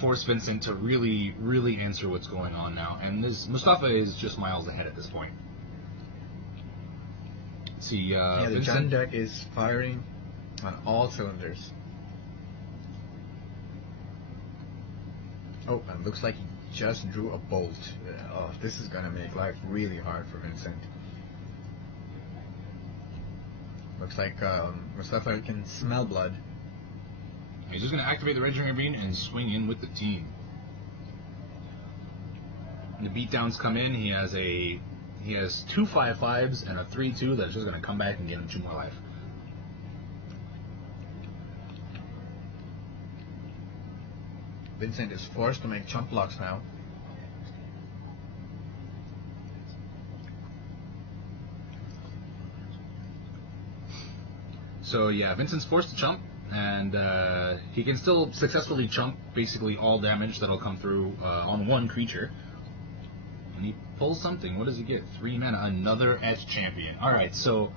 force Vincent to really, really answer what's going on now. And this Mustafa is just miles ahead at this point. See, the Vincent Jund deck is firing on all cylinders. Oh, and it looks like he just drew a bolt. Oh, this is going to make life really hard for Vincent. Looks like Mustafa can smell blood. He's just going to activate the Raging Ravine and swing in with the team. And the beatdowns come in. He has 2 5/5s and a 3/2 that's just going to come back and get him 2 more life. Vincent is forced to make chump blocks now. So yeah, Vincent's forced to chump, and he can still successfully chump basically all damage that'll come through on 1 creature. And he pulls something. What does he get? 3 mana. Another Etch Champion. Alright, so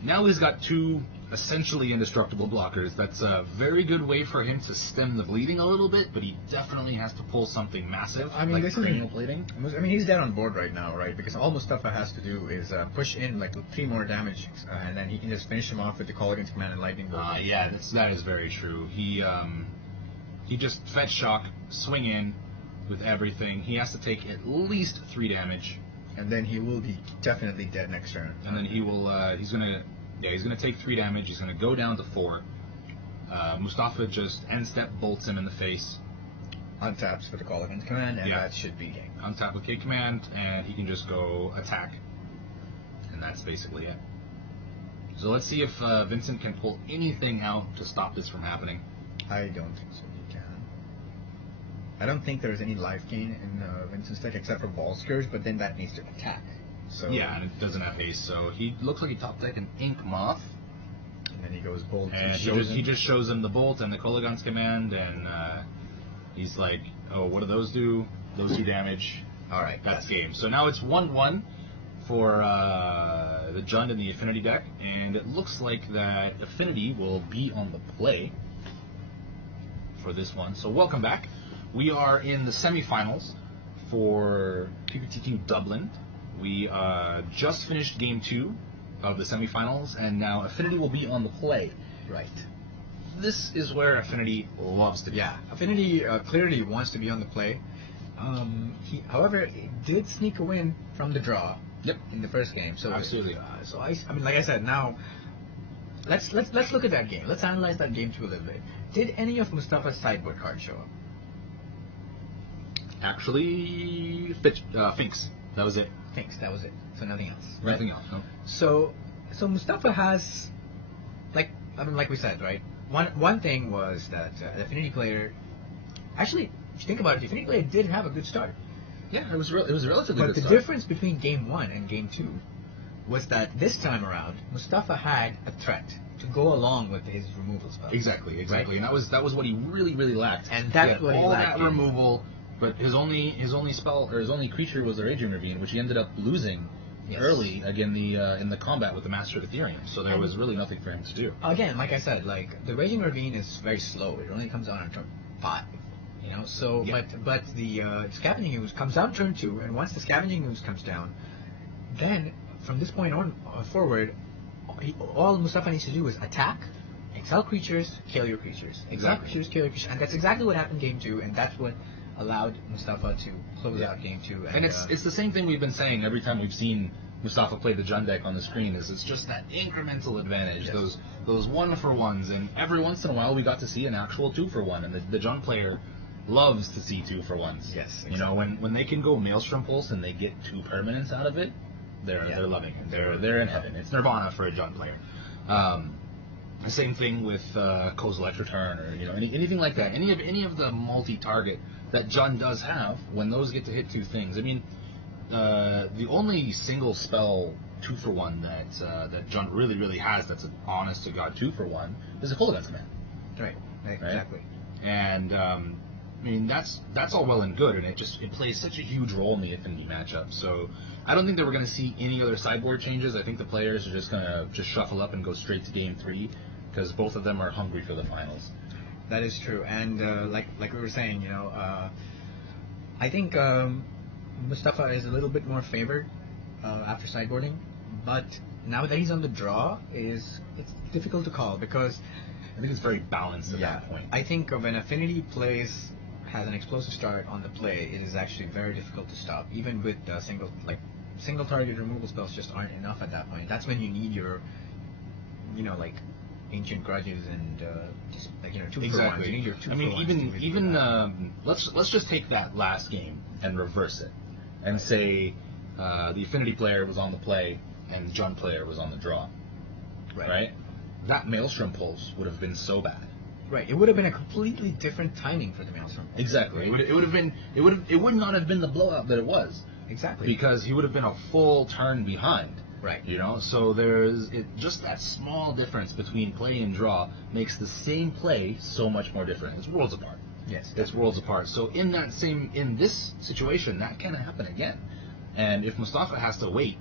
now he's got 2 essentially indestructible blockers. That's a very good way for him to stem the bleeding a little bit, but he definitely has to pull something massive, I mean, like cranial plating. I mean, he's dead on board right now, right? Because all Mustafa has to do is push in like 3 more damage, and then he can just finish him off with the Kolaghan's command and lightning bolt. Yeah, that is very true. He just fetch shock, swing in with everything. He has to take at least 3 damage, and then he will be definitely dead next turn. And then he will he's gonna take 3 damage. He's gonna go down to 4. Mustafa just end step bolts him in the face. Untaps for the Kolaghan's command, and that should be game. Untap with K command, and he can just go attack, and that's basically it. So let's see if Vincent can pull anything out to stop this from happening. I don't think so. He can. I don't think there's any life gain in Vincent's deck except for Ball Skirts, but then that needs to attack. So yeah, and it doesn't have haste, so he looks like he top deck an Ink Moth. And then he goes bolt. And he just shows him the bolt and the Kolaghan's command, and he's like, oh, what do those do? Those do damage. Alright, that's game. So now it's 1-1 for the Jund and the Affinity deck, and it looks like that Affinity will be on the play for this one. So welcome back. We are in the semifinals for PPTQ Dublin. We just finished game 2 of the semifinals, and now Affinity will be on the play. Right. This is where Affinity loves to be. Yeah, Affinity clearly wants to be on the play. However, did sneak a win from the draw. Yep. In the first game. So absolutely. I mean, like I said, now let's look at that game. Let's analyze that game too a little bit. Did any of Mustafa's sideboard cards show up? Actually, Finks. That was it. Finks. That was it. So nothing else. Right? Nothing else. No. So Mustafa has, like we said, right? One thing was that the Affinity player, actually, if you think about it, the Affinity player did have a good start. Yeah, it was a relatively good But the start. difference between game 1 and game 2 was that this time around, Mustafa had a threat to go along with his removal spell. Exactly. Right? And that was what he really, really lacked. And that's what he lacked. All that removal, but his only spell or his only creature was the Raging Ravine, which he ended up losing early again in the combat with the Master of Ethereum. So there was really nothing for him to do. Again, like I said, like the Raging Ravine is very slow. It only comes out on turn 5. You know, so but the Scavenging Ooze comes out turn 2, and once the Scavenging Ooze comes down, then from this point on forward, all Mustafa needs to do is attack, exile creatures, kill your creatures, exile creatures, kill your creatures, and that's exactly what happened in game 2, and that's what allowed Mustafa to close out game 2. And it's the same thing we've been saying every time we've seen Mustafa play the Jund deck on the screen. Is it's just that incremental advantage, those 1-for-1s, and every once in a while we got to see an actual 2-for-1, and the Jund player loves to see 2-for-1s. Yes, exactly. You know, when they can go Maelstrom Pulse and they get 2 permanents out of it, they're loving it. They're in heaven. It's nirvana for a Jund player. The same thing with Kozilek's Return, or anything like that. Any of the multi-target that Jund does have, when those get to hit two things. I mean, the only single spell 2-for-1 that Jund really has that's an honest to god 2-for-1 is a Kolaghan's Command. Right. Exactly. And I mean that's all well and good, and it plays such a huge role in the Affinity matchup. So I don't think that we're going to see any other sideboard changes. I think the players are just going to shuffle up and go straight to game 3, because both of them are hungry for the finals. That is true, and like we were saying, I think Mustafa is a little bit more favored after sideboarding, but now that he's on the draw, it's difficult to call, because I think it's very balanced at that point. I think when Affinity has an explosive start on the play, it is actually very difficult to stop, even with single target removal spells just aren't enough at that point. That's when you need your Ancient Grudges and just 2-for-1s. You need your 2-for-1s. I mean, even let's just take that last game and reverse it, and say the Affinity player was on the play and the Jund player was on the draw. Right? That Maelstrom Pulse would have been so bad. Right. It would have been a completely different timing for the Maelstrom Pulse. Exactly. Right? It would not have been the blowout that it was. Exactly. Because he would have been a full turn behind. Right. So just that small difference between play and draw makes the same play so much more different. It's worlds apart. Yes. It's worlds apart. So in this situation, that can happen again. And if Mustafa has to wait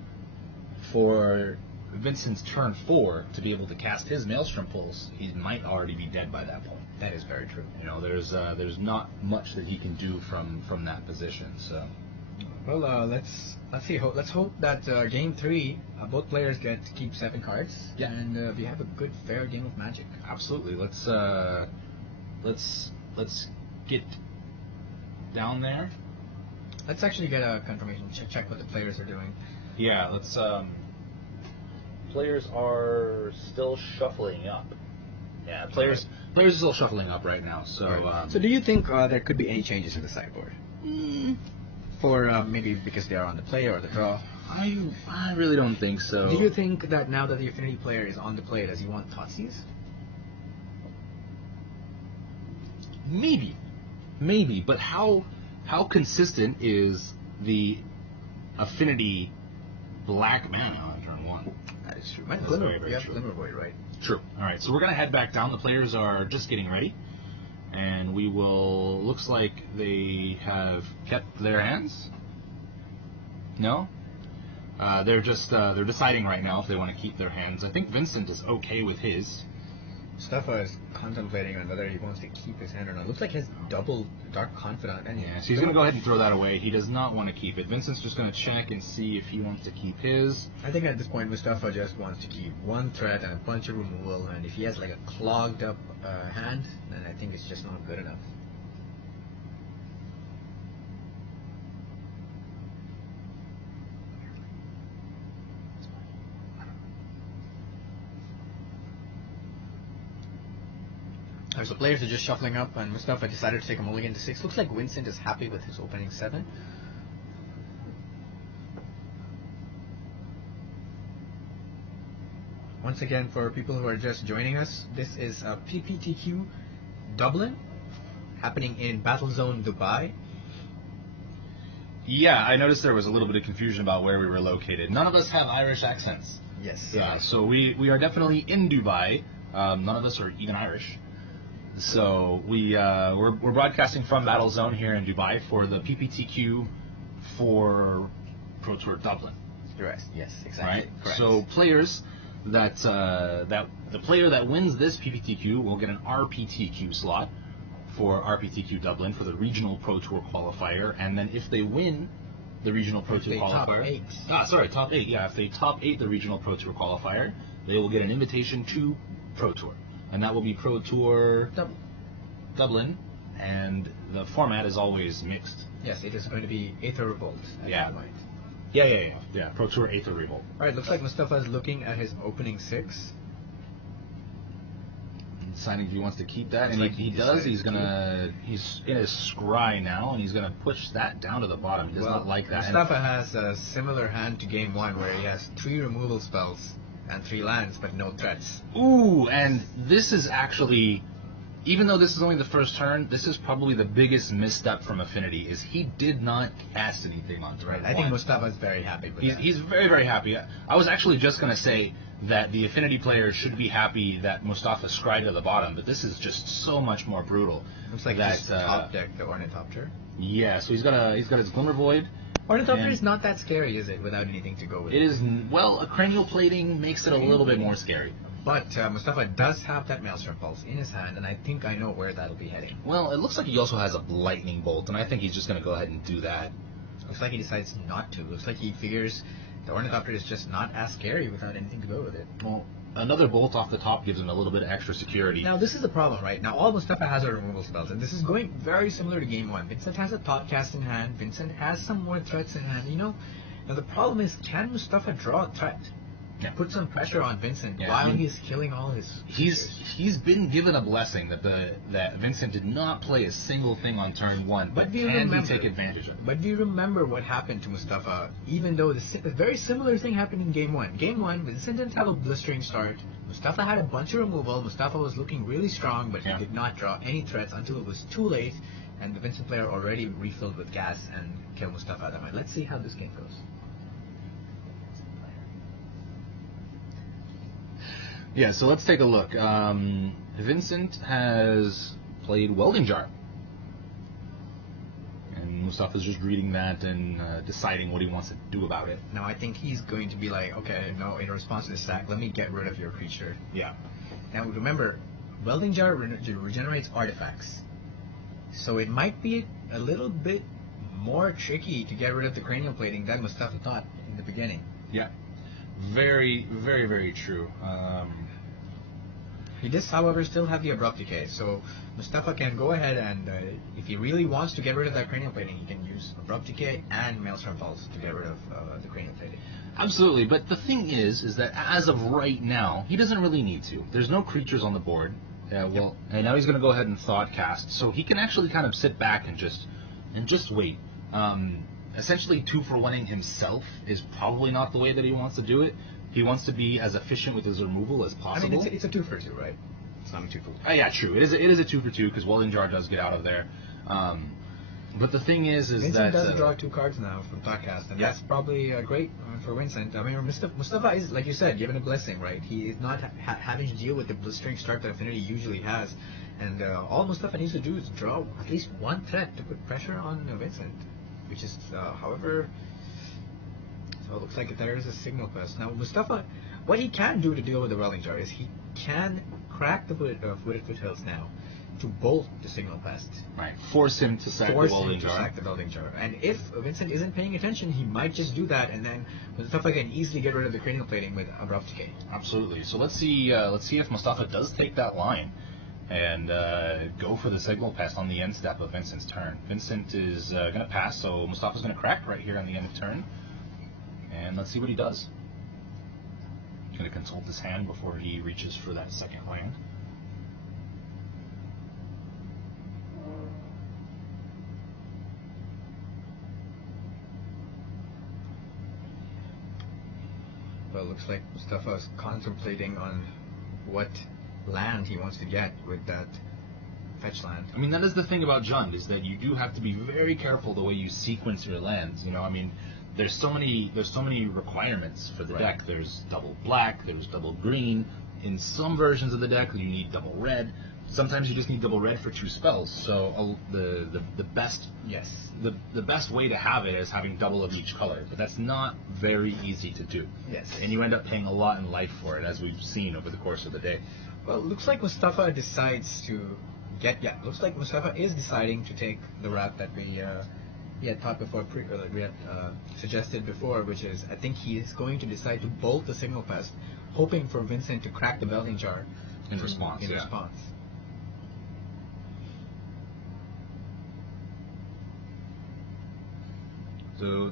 for Vincent's turn 4 to be able to cast his Maelstrom Pulse, he might already be dead by that point. That is very true. There's not much that he can do from that position. So. Well, let's see. Let's hope that game 3, both players get to keep 7 cards, and we have a good, fair game of Magic. Absolutely. Let's get down there. Let's actually get a confirmation. Check what the players are doing. Yeah. Let's. Players are still shuffling up. Yeah. Players are still shuffling up right now. So. Right. So do you think there could be any changes in the sideboard? For maybe because they are on the play or the draw? I really don't think so. Do you think that now that the Affinity player is on the play, does he want Thoughtseize? Maybe, but how consistent is the Affinity black mana on turn 1? That is true. That's Glimmer, very true. Glimmer Void, right? True. All right, so we're gonna head back down. The players are just getting ready. And we will. Looks like they have kept their hands. No, they're deciding right now if they want to keep their hands. I think Vincent is okay with his. Mustafa is contemplating on whether he wants to keep his hand or not. Looks like his double Dark Confidant. And so he's going to go ahead and throw that away. He does not want to keep it. Vincent's just going to check and see if he wants to keep his. I think at this point Mustafa just wants to keep 1 threat and a bunch of removal, and if he has a clogged up hand, then I think it's just not good enough. So players are just shuffling up, and Mustafa decided to take a mulligan to 6. Looks like Vincent is happy with his opening 7. Once again, for people who are just joining us, this is a PPTQ Dublin, happening in Battlezone Dubai. Yeah, I noticed there was a little bit of confusion about where we were located. None of us have Irish accents. Yes. So we are definitely in Dubai. None of us are even Irish. So we're broadcasting from Battlezone here in Dubai for the PPTQ for Pro Tour Dublin. Yes, exactly. Right. Correct. So players that the player that wins this PPTQ will get an RPTQ slot for RPTQ Dublin for the regional Pro Tour qualifier, and then if they win the regional Pro Tour qualifier, top 8. Yeah, if they top 8 the regional Pro Tour qualifier, they will get an invitation to Pro Tour. And that will be Pro Tour Dublin, and the format is always mixed. Yes, it is going to be Aether Revolt. Yeah, Pro Tour Aether Revolt. Alright, looks like Mustafa is looking at his opening 6. deciding if he wants to keep that, and Like he does. He's in his scry now, and he's gonna push that down to the bottom. He does not like that. Mustafa has a similar hand to game 1, where he has 3 removal spells and 3 lands, but no threats. Ooh, and this is actually, even though this is only the first turn, this is probably the biggest misstep from Affinity, is he did not cast anything on turn. I think Mustafa's very happy with that. He's very, very happy. I was actually just going to say that the Affinity players should be happy that Mustafa scried to the bottom, but this is just so much more brutal. Looks like that, his top deck, the Ornithopter. Yeah, so he's got his Glimmer Void. Ornithopter is not that scary, is it, without anything to go with it? It is, well, a Cranial Plating makes it a little bit more scary. But Mustafa does have that Maelstrom Pulse in his hand, and I think I know where that'll be heading. Well, it looks like he also has a Lightning Bolt, and I think he's just going to go ahead and do that. Looks like he decides not to. Looks like he figures the Ornithopter is just not as scary without anything to go with it. Well, another Bolt off the top gives him a little bit of extra security. Now, this is the problem, right? Now, all Mustafa has are removal spells, and this is going very similar to Game 1. Vincent has a Thought Cast in hand. Vincent has some more threats in hand, Now, the problem is, can Mustafa draw a threat? Yeah. Put some pressure on Vincent while he's killing all his creatures. He's been given a blessing that Vincent did not play a single thing on turn 1, but can he take advantage of it? But do you remember what happened to Mustafa, even though a very similar thing happened in Game 1? Game 1, Vincent didn't have a blistering start. Mustafa had a bunch of removal. Mustafa was looking really strong, but he did not draw any threats until it was too late, and the Vincent player already refilled with gas and killed Mustafa that way. Let's see how this game goes. Yeah, so let's take a look. Vincent has played Welding Jar. And Mustafa's just reading that and deciding what he wants to do about it. Now, I think he's going to be like, okay, no, in response to this sack, let me get rid of your creature. Yeah. Now, remember, Welding Jar regenerates artifacts. So it might be a little bit more tricky to get rid of the Cranial Plating than Mustafa thought in the beginning. Yeah. Very, very, very true. He does, however, still have the Abrupt Decay, so Mustafa can go ahead and, if he really wants to get rid of that Cranial Plating, he can use Abrupt Decay and Maelstrom Pulse to get rid of the Cranial Plating. Absolutely, but the thing is that as of right now, he doesn't really need to. There's no creatures on the board. And now he's going to go ahead and Thought Cast, so he can actually kind of sit back and just wait. Essentially 2-for-1ing himself is probably not the way that he wants to do it. He wants to be as efficient with his removal as possible. I mean, it's a 2-for-2, right? It's not a 2-for-1. Oh, yeah, true. It is a 2-for-2 because Welding Jar does get out of there. But the thing is Vincent that does draw 2 cards now from Thoughtcast, and that's probably great for Vincent. I mean, Mustafa is, like you said, given a blessing, right? He is not having to deal with the blistering start that Affinity usually has, and all Mustafa needs to do is draw at least one threat to put pressure on Vincent, which is, however. So it looks like there is a Signal Pest. Now, Mustafa, what he can do to deal with the Welding Jar is he can crack the Wooded Foothills now to bolt the Signal Pest. Right. Force him to sack the Welding Jar. And if Vincent isn't paying attention, he might just do that, and then Mustafa can easily get rid of the Cranial Plating with Abrupt Decay. Absolutely. So let's see if Mustafa does take that line and go for the Signal Pest on the end step of Vincent's turn. Vincent is going to pass, so Mustafa's going to crack right here on the end of turn. And let's see what he does. He's going to consult his hand before he reaches for that second land. Well, it looks like Mustafa's contemplating on what land he wants to get with that fetch land. I mean, that is the thing about Jund, is that you do have to be very careful the way you sequence your lands. I mean, there's so many requirements for the deck. There's double black, there's double green. In some versions of the deck, you need double red. Sometimes you just need double red for 2 spells. So the best way to have it is having double of each color. But that's not very easy to do. Yes. And you end up paying a lot in life for it, as we've seen over the course of the day. Well, it looks like Mustafa decides to looks like Mustafa is deciding to take the route that we had thought before, we had suggested before, which is I think he is going to decide to bolt the Signal Pest, hoping for Vincent to crack the Welding Jar in response. So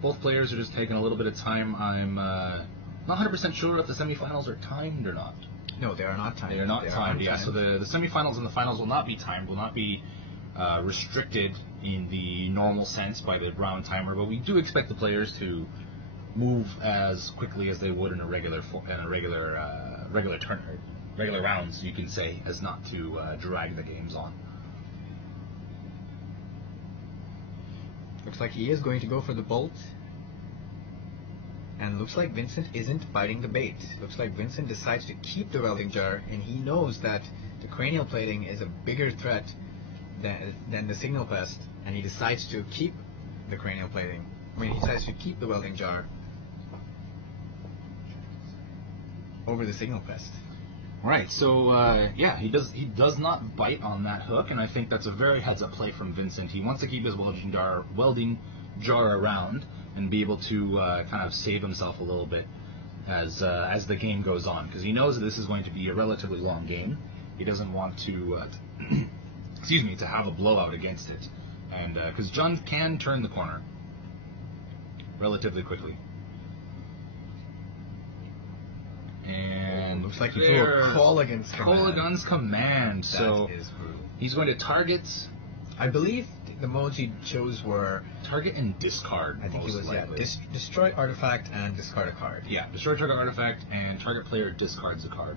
both players are just taking a little bit of time. I'm not 100% sure if the semifinals are timed or not. No, they are not timed. They are not timed, yeah. So the semifinals and the finals will not be timed, will not be restricted in the normal sense by the round timer, but we do expect the players to move as quickly as they would in a regular rounds, you can say, as not to drag the games on. Looks like he is going to go for the bolt. And looks like Vincent isn't biting the bait. Looks like Vincent decides to keep the welding jar, and he knows that the cranial plating is a bigger threat than the signal pest, and he decides to keep the cranial plating. He decides to keep the welding jar over the signal pest. Right, so yeah, he does not bite on that hook, and I think that's a very heads-up play from Vincent. He wants to keep his welding jar around and be able to kind of save himself a little bit as the game goes on, because he knows that this is going to be a relatively long game. He doesn't want to excuse me, to have a blowout against it, and because John can turn the corner relatively quickly. And looks like he threw a Colligan's command. That so is brutal. He's going to target. I believe the modes he chose were target and discard. I think it was destroy artifact and discard a card. Yeah, destroy target artifact and target player discards a card.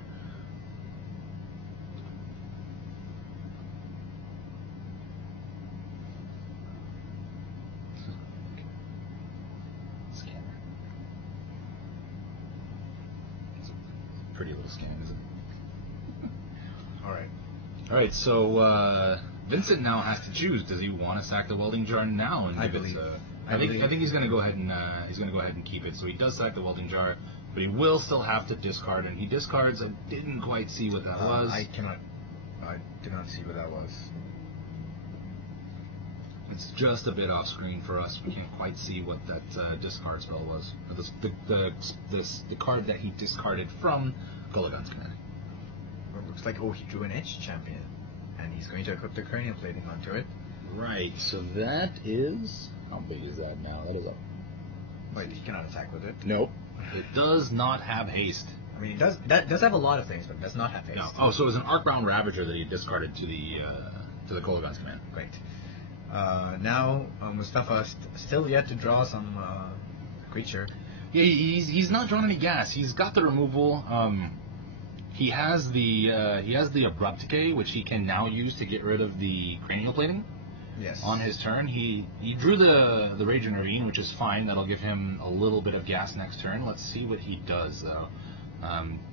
Pretty little scan, is it? All right. So Vincent now has to choose. Does he want to sack the welding jar now? And I think he's going to go ahead and keep it. So he does sack the welding jar, but he will still have to discard. And he discards. I didn't quite see what that was. I did not see what that was. It's just a bit off screen for us. We can't quite see what that discard spell was. The card that he discarded from Gulligan's Command. Well, it looks like, he drew an Edge Champion. And he's going to equip the cranial plating onto it. Right, so that is... How big is that now? That is a... Wait, he cannot attack with it? Nope. It does not have haste. I mean, that does have a lot of things, but it does not have haste. No. Oh, so it was an Arcbound Ravager that he discarded to the Gulligan's Command. Great. Now Mustafa still yet to draw some creature. Yeah, he's not drawn any gas. He's got the removal. He has the Abrupt Decay, which he can now use to get rid of the cranial plating. Yes. On his turn, he drew the Raging Ravine, which is fine. That'll give him a little bit of gas next turn. Let's see what he does though.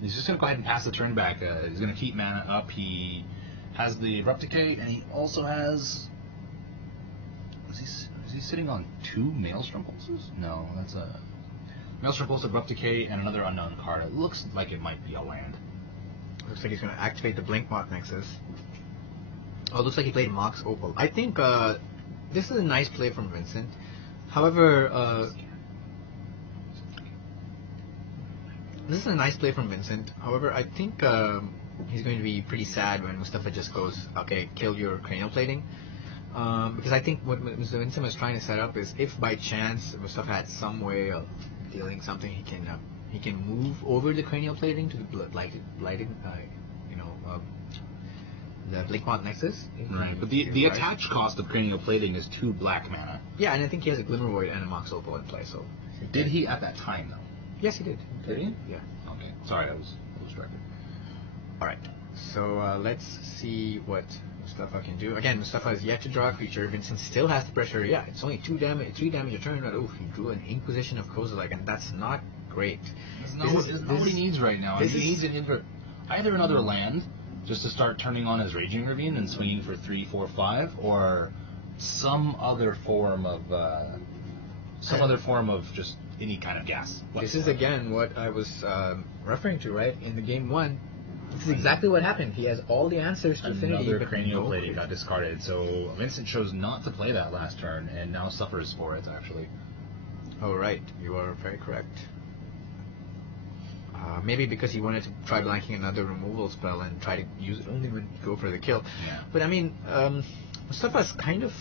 He's just gonna go ahead and pass the turn back. He's gonna keep mana up. He has the Abrupt Decay, and he also has. Is he sitting on 2 Maelstrom Pulses? No, that's a Maelstrom Pulse, Abrupt Decay, and another unknown card. It looks like it might be a land. Looks like he's going to activate the Blinkmoth Nexus. Oh, it looks like he played Mox Opal. I think this is a nice play from Vincent. However, I think he's going to be pretty sad when Mustafa just goes, okay, kill your cranial plating. Because I think what Mr. Vincent was trying to set up is if by chance Mustafa had some way of dealing something, he can move over the cranial plating to the the Blinkmoth Nexus. Right, but the attached cost of cranial plating is 2 black mana. Yeah, and I think he has a Glimmer Void and a Mox Opal in play. So did he at that time though? Yes, he did. Did he? Yeah. Okay. Sorry, I was distracted. All right. So let's see what Mustafa can do. Again, Mustafa is yet to draw a creature. Vincent still has the pressure. Yeah, it's only 3 damage a turn. But he drew an Inquisition of Kozilek, and that's not great. That's not what he needs right now. He needs either another land, just to start turning on his Raging Ravine and swinging for 3, 4, 5, or some other form of just any kind of gas. This is again what I was referring to, right? In the game 1. This is exactly what happened. He has all the answers to Affinity. Another cranial plating got discarded, so Vincent chose not to play that last turn, and now suffers for it, actually. Oh, right. You are very correct. Maybe because he wanted to try blanking another removal spell and try to use it only when you go for the kill. Yeah. But I mean, Mustafa's kind of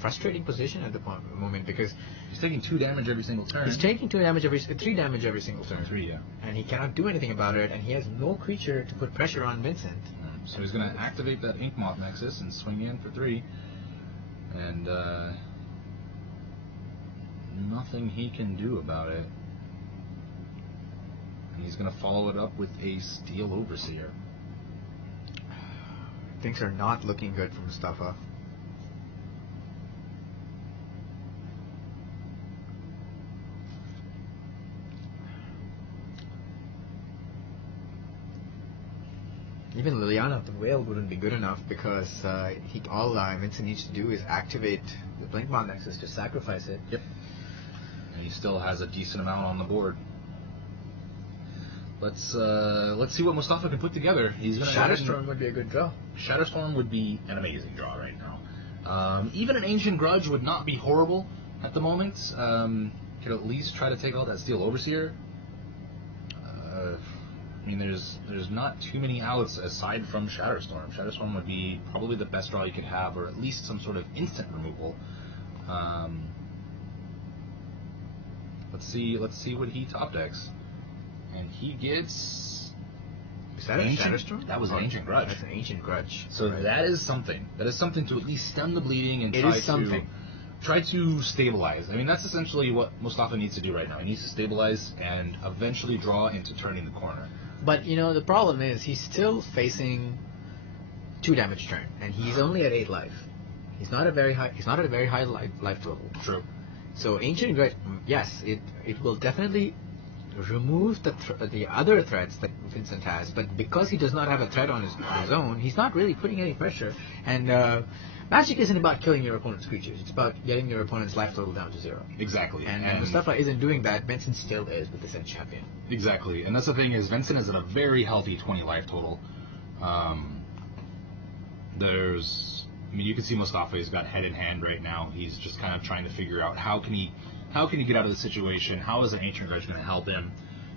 frustrating position at the moment because he's taking 2 damage every single turn. He's taking 3 damage every single turn. 3, yeah. And he cannot do anything about it, and he has no creature to put pressure on Vincent. So he's going to activate that Ink Moth Nexus and swing in for 3. And nothing he can do about it. And he's going to follow it up with a Steel Overseer. Things are not looking good for Mustafa. Even Liliana of the Whale wouldn't be good enough because all Vincent needs to do is activate the Blinkmoth Nexus to sacrifice it. Yep. And he still has a decent amount on the board. Let's see what Mustafa can put together. He's gonna Shatterstorm would be a good draw. Shatterstorm would be an amazing draw right now. Even an Ancient Grudge would not be horrible at the moment. Could at least try to take out that Steel Overseer. I mean, there's not too many outs aside from Shatterstorm. Shatterstorm would be probably the best draw you could have, or at least some sort of instant removal. Let's see what he top decks, and he gets. Is that a Shatterstorm? That was an Ancient Grudge. That's an Ancient Grudge. So right. That is something. That is something to at least stem the bleeding and try to stabilize. I mean, that's essentially what Mustafa needs to do right now. He needs to stabilize and eventually draw into turning the corner. But the problem is he's still facing 2 damage turn, and he's only at 8 life. He's not at a very high life total. True. So Ancient Grudge, yes, it will definitely remove the other threats that Vincent has, but because he does not have a threat on his own, he's not really putting any pressure. And Magic isn't about killing your opponent's creatures. It's about getting your opponent's life total down to 0. Exactly. And Mustafa isn't doing that. Vincent still is with the Zen champion. Exactly. And that's the thing is Vincent is at a very healthy 20 life total. You can see Mustafa, he's got head in hand right now. He's just kind of trying to figure out how can he get out of the situation? How is an Ancient Grudge going to help him?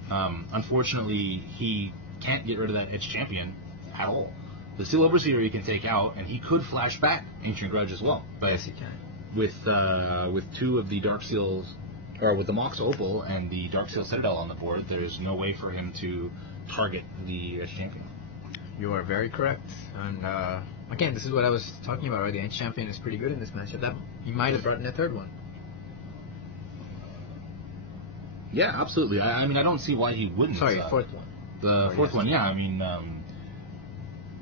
Unfortunately, he can't get rid of that Edge champion at all. The Steel Overseer he can take out, and he could flash back Ancient Grudge as well. But yes, he can. With 2 of the Dark Seals, or with the Mox Opal and the Dark Seal Citadel on the board, there's no way for him to target the Edge champion. You are very correct. And again, this is what I was talking about, right? The Edge champion is pretty good in this matchup. That he might have brought in a 3rd one. Yeah, absolutely. I mean, I don't see why he wouldn't. Sorry, 4th one. The 4th one, yeah. I mean,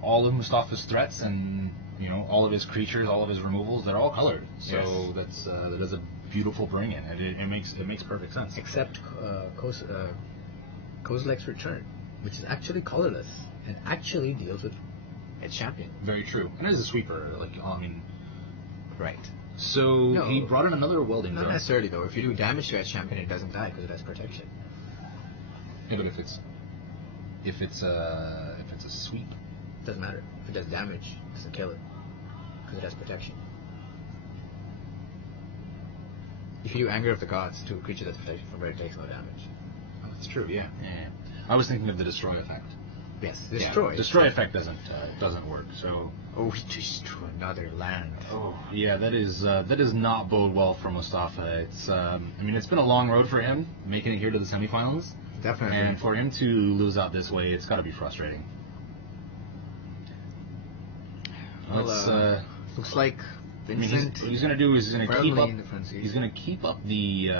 all of Mustafa's threats and all of his creatures, all of his removals, they're all colored. So yes. That is a beautiful bring-in, and it makes perfect sense. Except Kozilek's Return, which is actually colorless and actually deals with Edge champion. Very true. And it is a sweeper. Right. So he brought in another welding Not zone. necessarily though. If you do damage to Edge champion, it doesn't die because it has protection. Yeah, but if it's a sweep, it doesn't matter. If it does damage, it doesn't kill it because it has protection. If you do Anger of the Gods to a creature that's protected from where it takes no damage. Oh, that's true. Yeah. I was thinking of the Destroy effect. Yes, Destroy. Yeah, Destroy effect doesn't work. So. Oh, we destroy another land. Oh, yeah, that does not bode well for Mustafa. It's it's been a long road for him making it here to the semifinals. Definitely. And for him to lose out this way, it's got to be frustrating. Well, looks like Vincent. What he's going to do is he's going to keep up the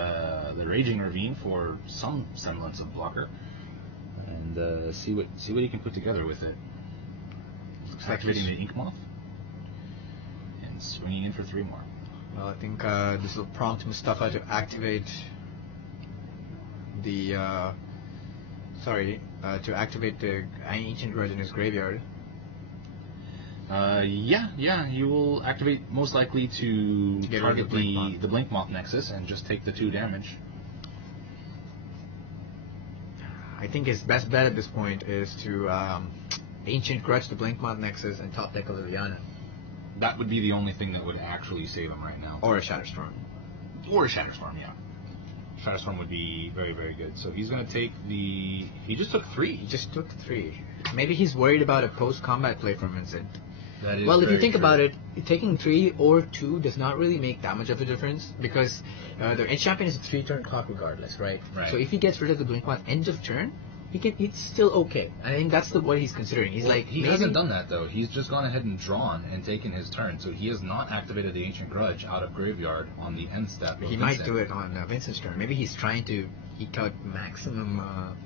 Raging Ravine for some semblance of blocker, and see what he can put together with it. Activating the Ink Moth and swinging in for 3 more. Well, I think this will prompt Mustafa to activate the Ancient Grudge in his graveyard. You will activate most likely to target the Blink Moth Nexus and just take the 2 damage. I think his best bet at this point is to Ancient Grudge the Blinkmoth Nexus and top deck a Liliana. That would be the only thing that would actually save him right now. Or a Shatterstorm. Yeah. Shatterstorm would be very, very good. So he's going to take the... He just took 3. Maybe he's worried about a post-combat play from Vincent. That is well, if you very think true. about it, taking 3 or 2 does not really make that much of a difference because the edge champion is a 3-turn clock regardless, right? Right. So if he gets rid of the blink path end of turn, it's still okay. I think that's what he's considering. He's like, he maybe, hasn't done that though. He's just gone ahead and drawn and taken his turn, so he has not activated the Ancient Grudge out of graveyard on the end step. He might do it on Vincent's turn. Maybe he's trying to eke out maximum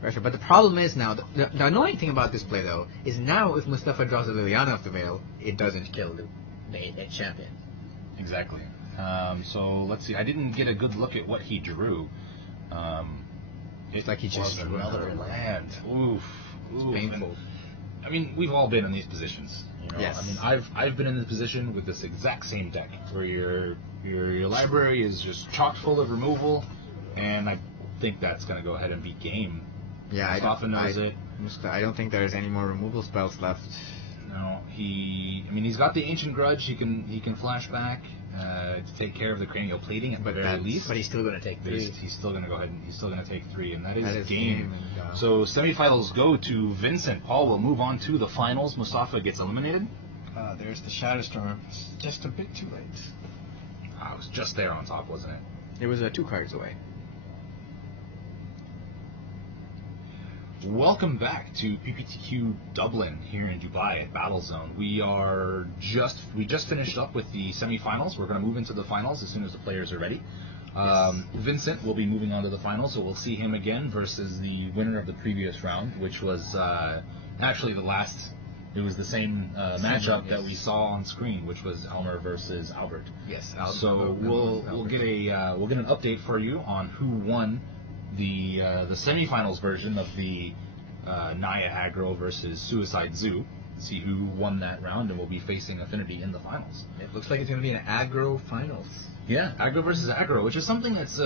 pressure. But the problem is now, the annoying thing about this play though, is now if Mustafa draws a Liliana of the Veil, it doesn't kill the edge champion. Exactly. So let's see. I didn't get a good look at what he drew. It's like he just was drew another land. Oof. It's painful. I mean, we've all been in these positions. You know? Yes. I mean, I've been in this position with this exact same deck where your library is just chock full of removal, and I think that's gonna go ahead and be game. Yeah, I don't think there's any more removal spells left. No, he's got the Ancient Grudge. He can flash back to take care of the cranial plating at the very least. But he's still going to take 3. He's still going to go ahead and he's still going to take 3, and that is game. And, so semifinals go to Vincent. Paul will move on to the finals. Mustafa gets eliminated. There's the Shadowstorm. It's just a bit too late. I was just there on top, wasn't it? It was 2 cards away. Welcome back to PPTQ Dublin here in Dubai at Battlezone. We just finished up with the semifinals. We're going to move into the finals as soon as the players are ready. Vincent will be moving on to the finals, so we'll see him again versus the winner of the previous round, which was actually it was the same matchup that we saw on screen, which was Elmer versus Albert. Yes. So we'll get an update for you on who won the semifinals version of the Naya Aggro versus Suicide Zoo. See who won that round, and we'll be facing Affinity in the finals. It looks like it's going to be an aggro finals. Yeah, aggro versus aggro, which is something that's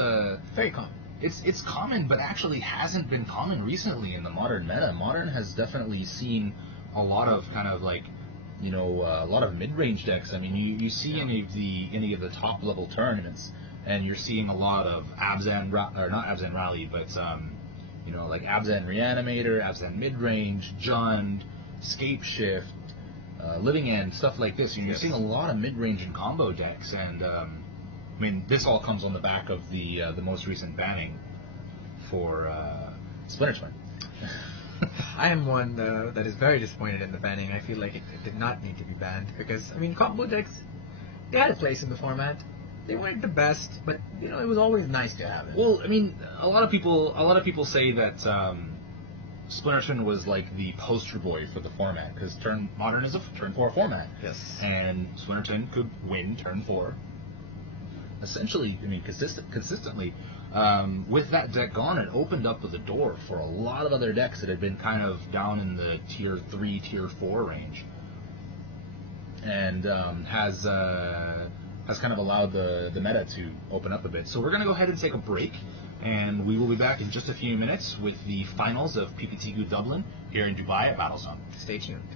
very common. It's common, but actually hasn't been common recently in the modern meta. Modern has definitely seen a lot of kind of like, a lot of mid-range decks. I mean, you see any of the top level tournaments, and you're seeing a lot of not Abzan Rally, but like Abzan Reanimator, Abzan Midrange, Jund, Scape Shift, Living End, stuff like this. And you're seeing a lot of mid-range and combo decks, and this all comes on the back of the most recent banning for Splinter Twin. I am one that is very disappointed in the banning. I feel like it did not need to be banned because combo decks, they had a place in the format. They weren't the best, but it was always nice to have it. Well, a lot of people say that Splinter Twin was like the poster boy for the format because Modern is a turn 4 format. Yes. And Splinter Twin could win turn 4. Essentially, consistently. With that deck gone, it opened up the door for a lot of other decks that had been kind of down in the tier 3, tier 4 range, and has kind of allowed the meta to open up a bit. So we're going to go ahead and take a break, and we will be back in just a few minutes with the finals of PPTQ Dublin here in Dubai at Battlezone. Stay tuned.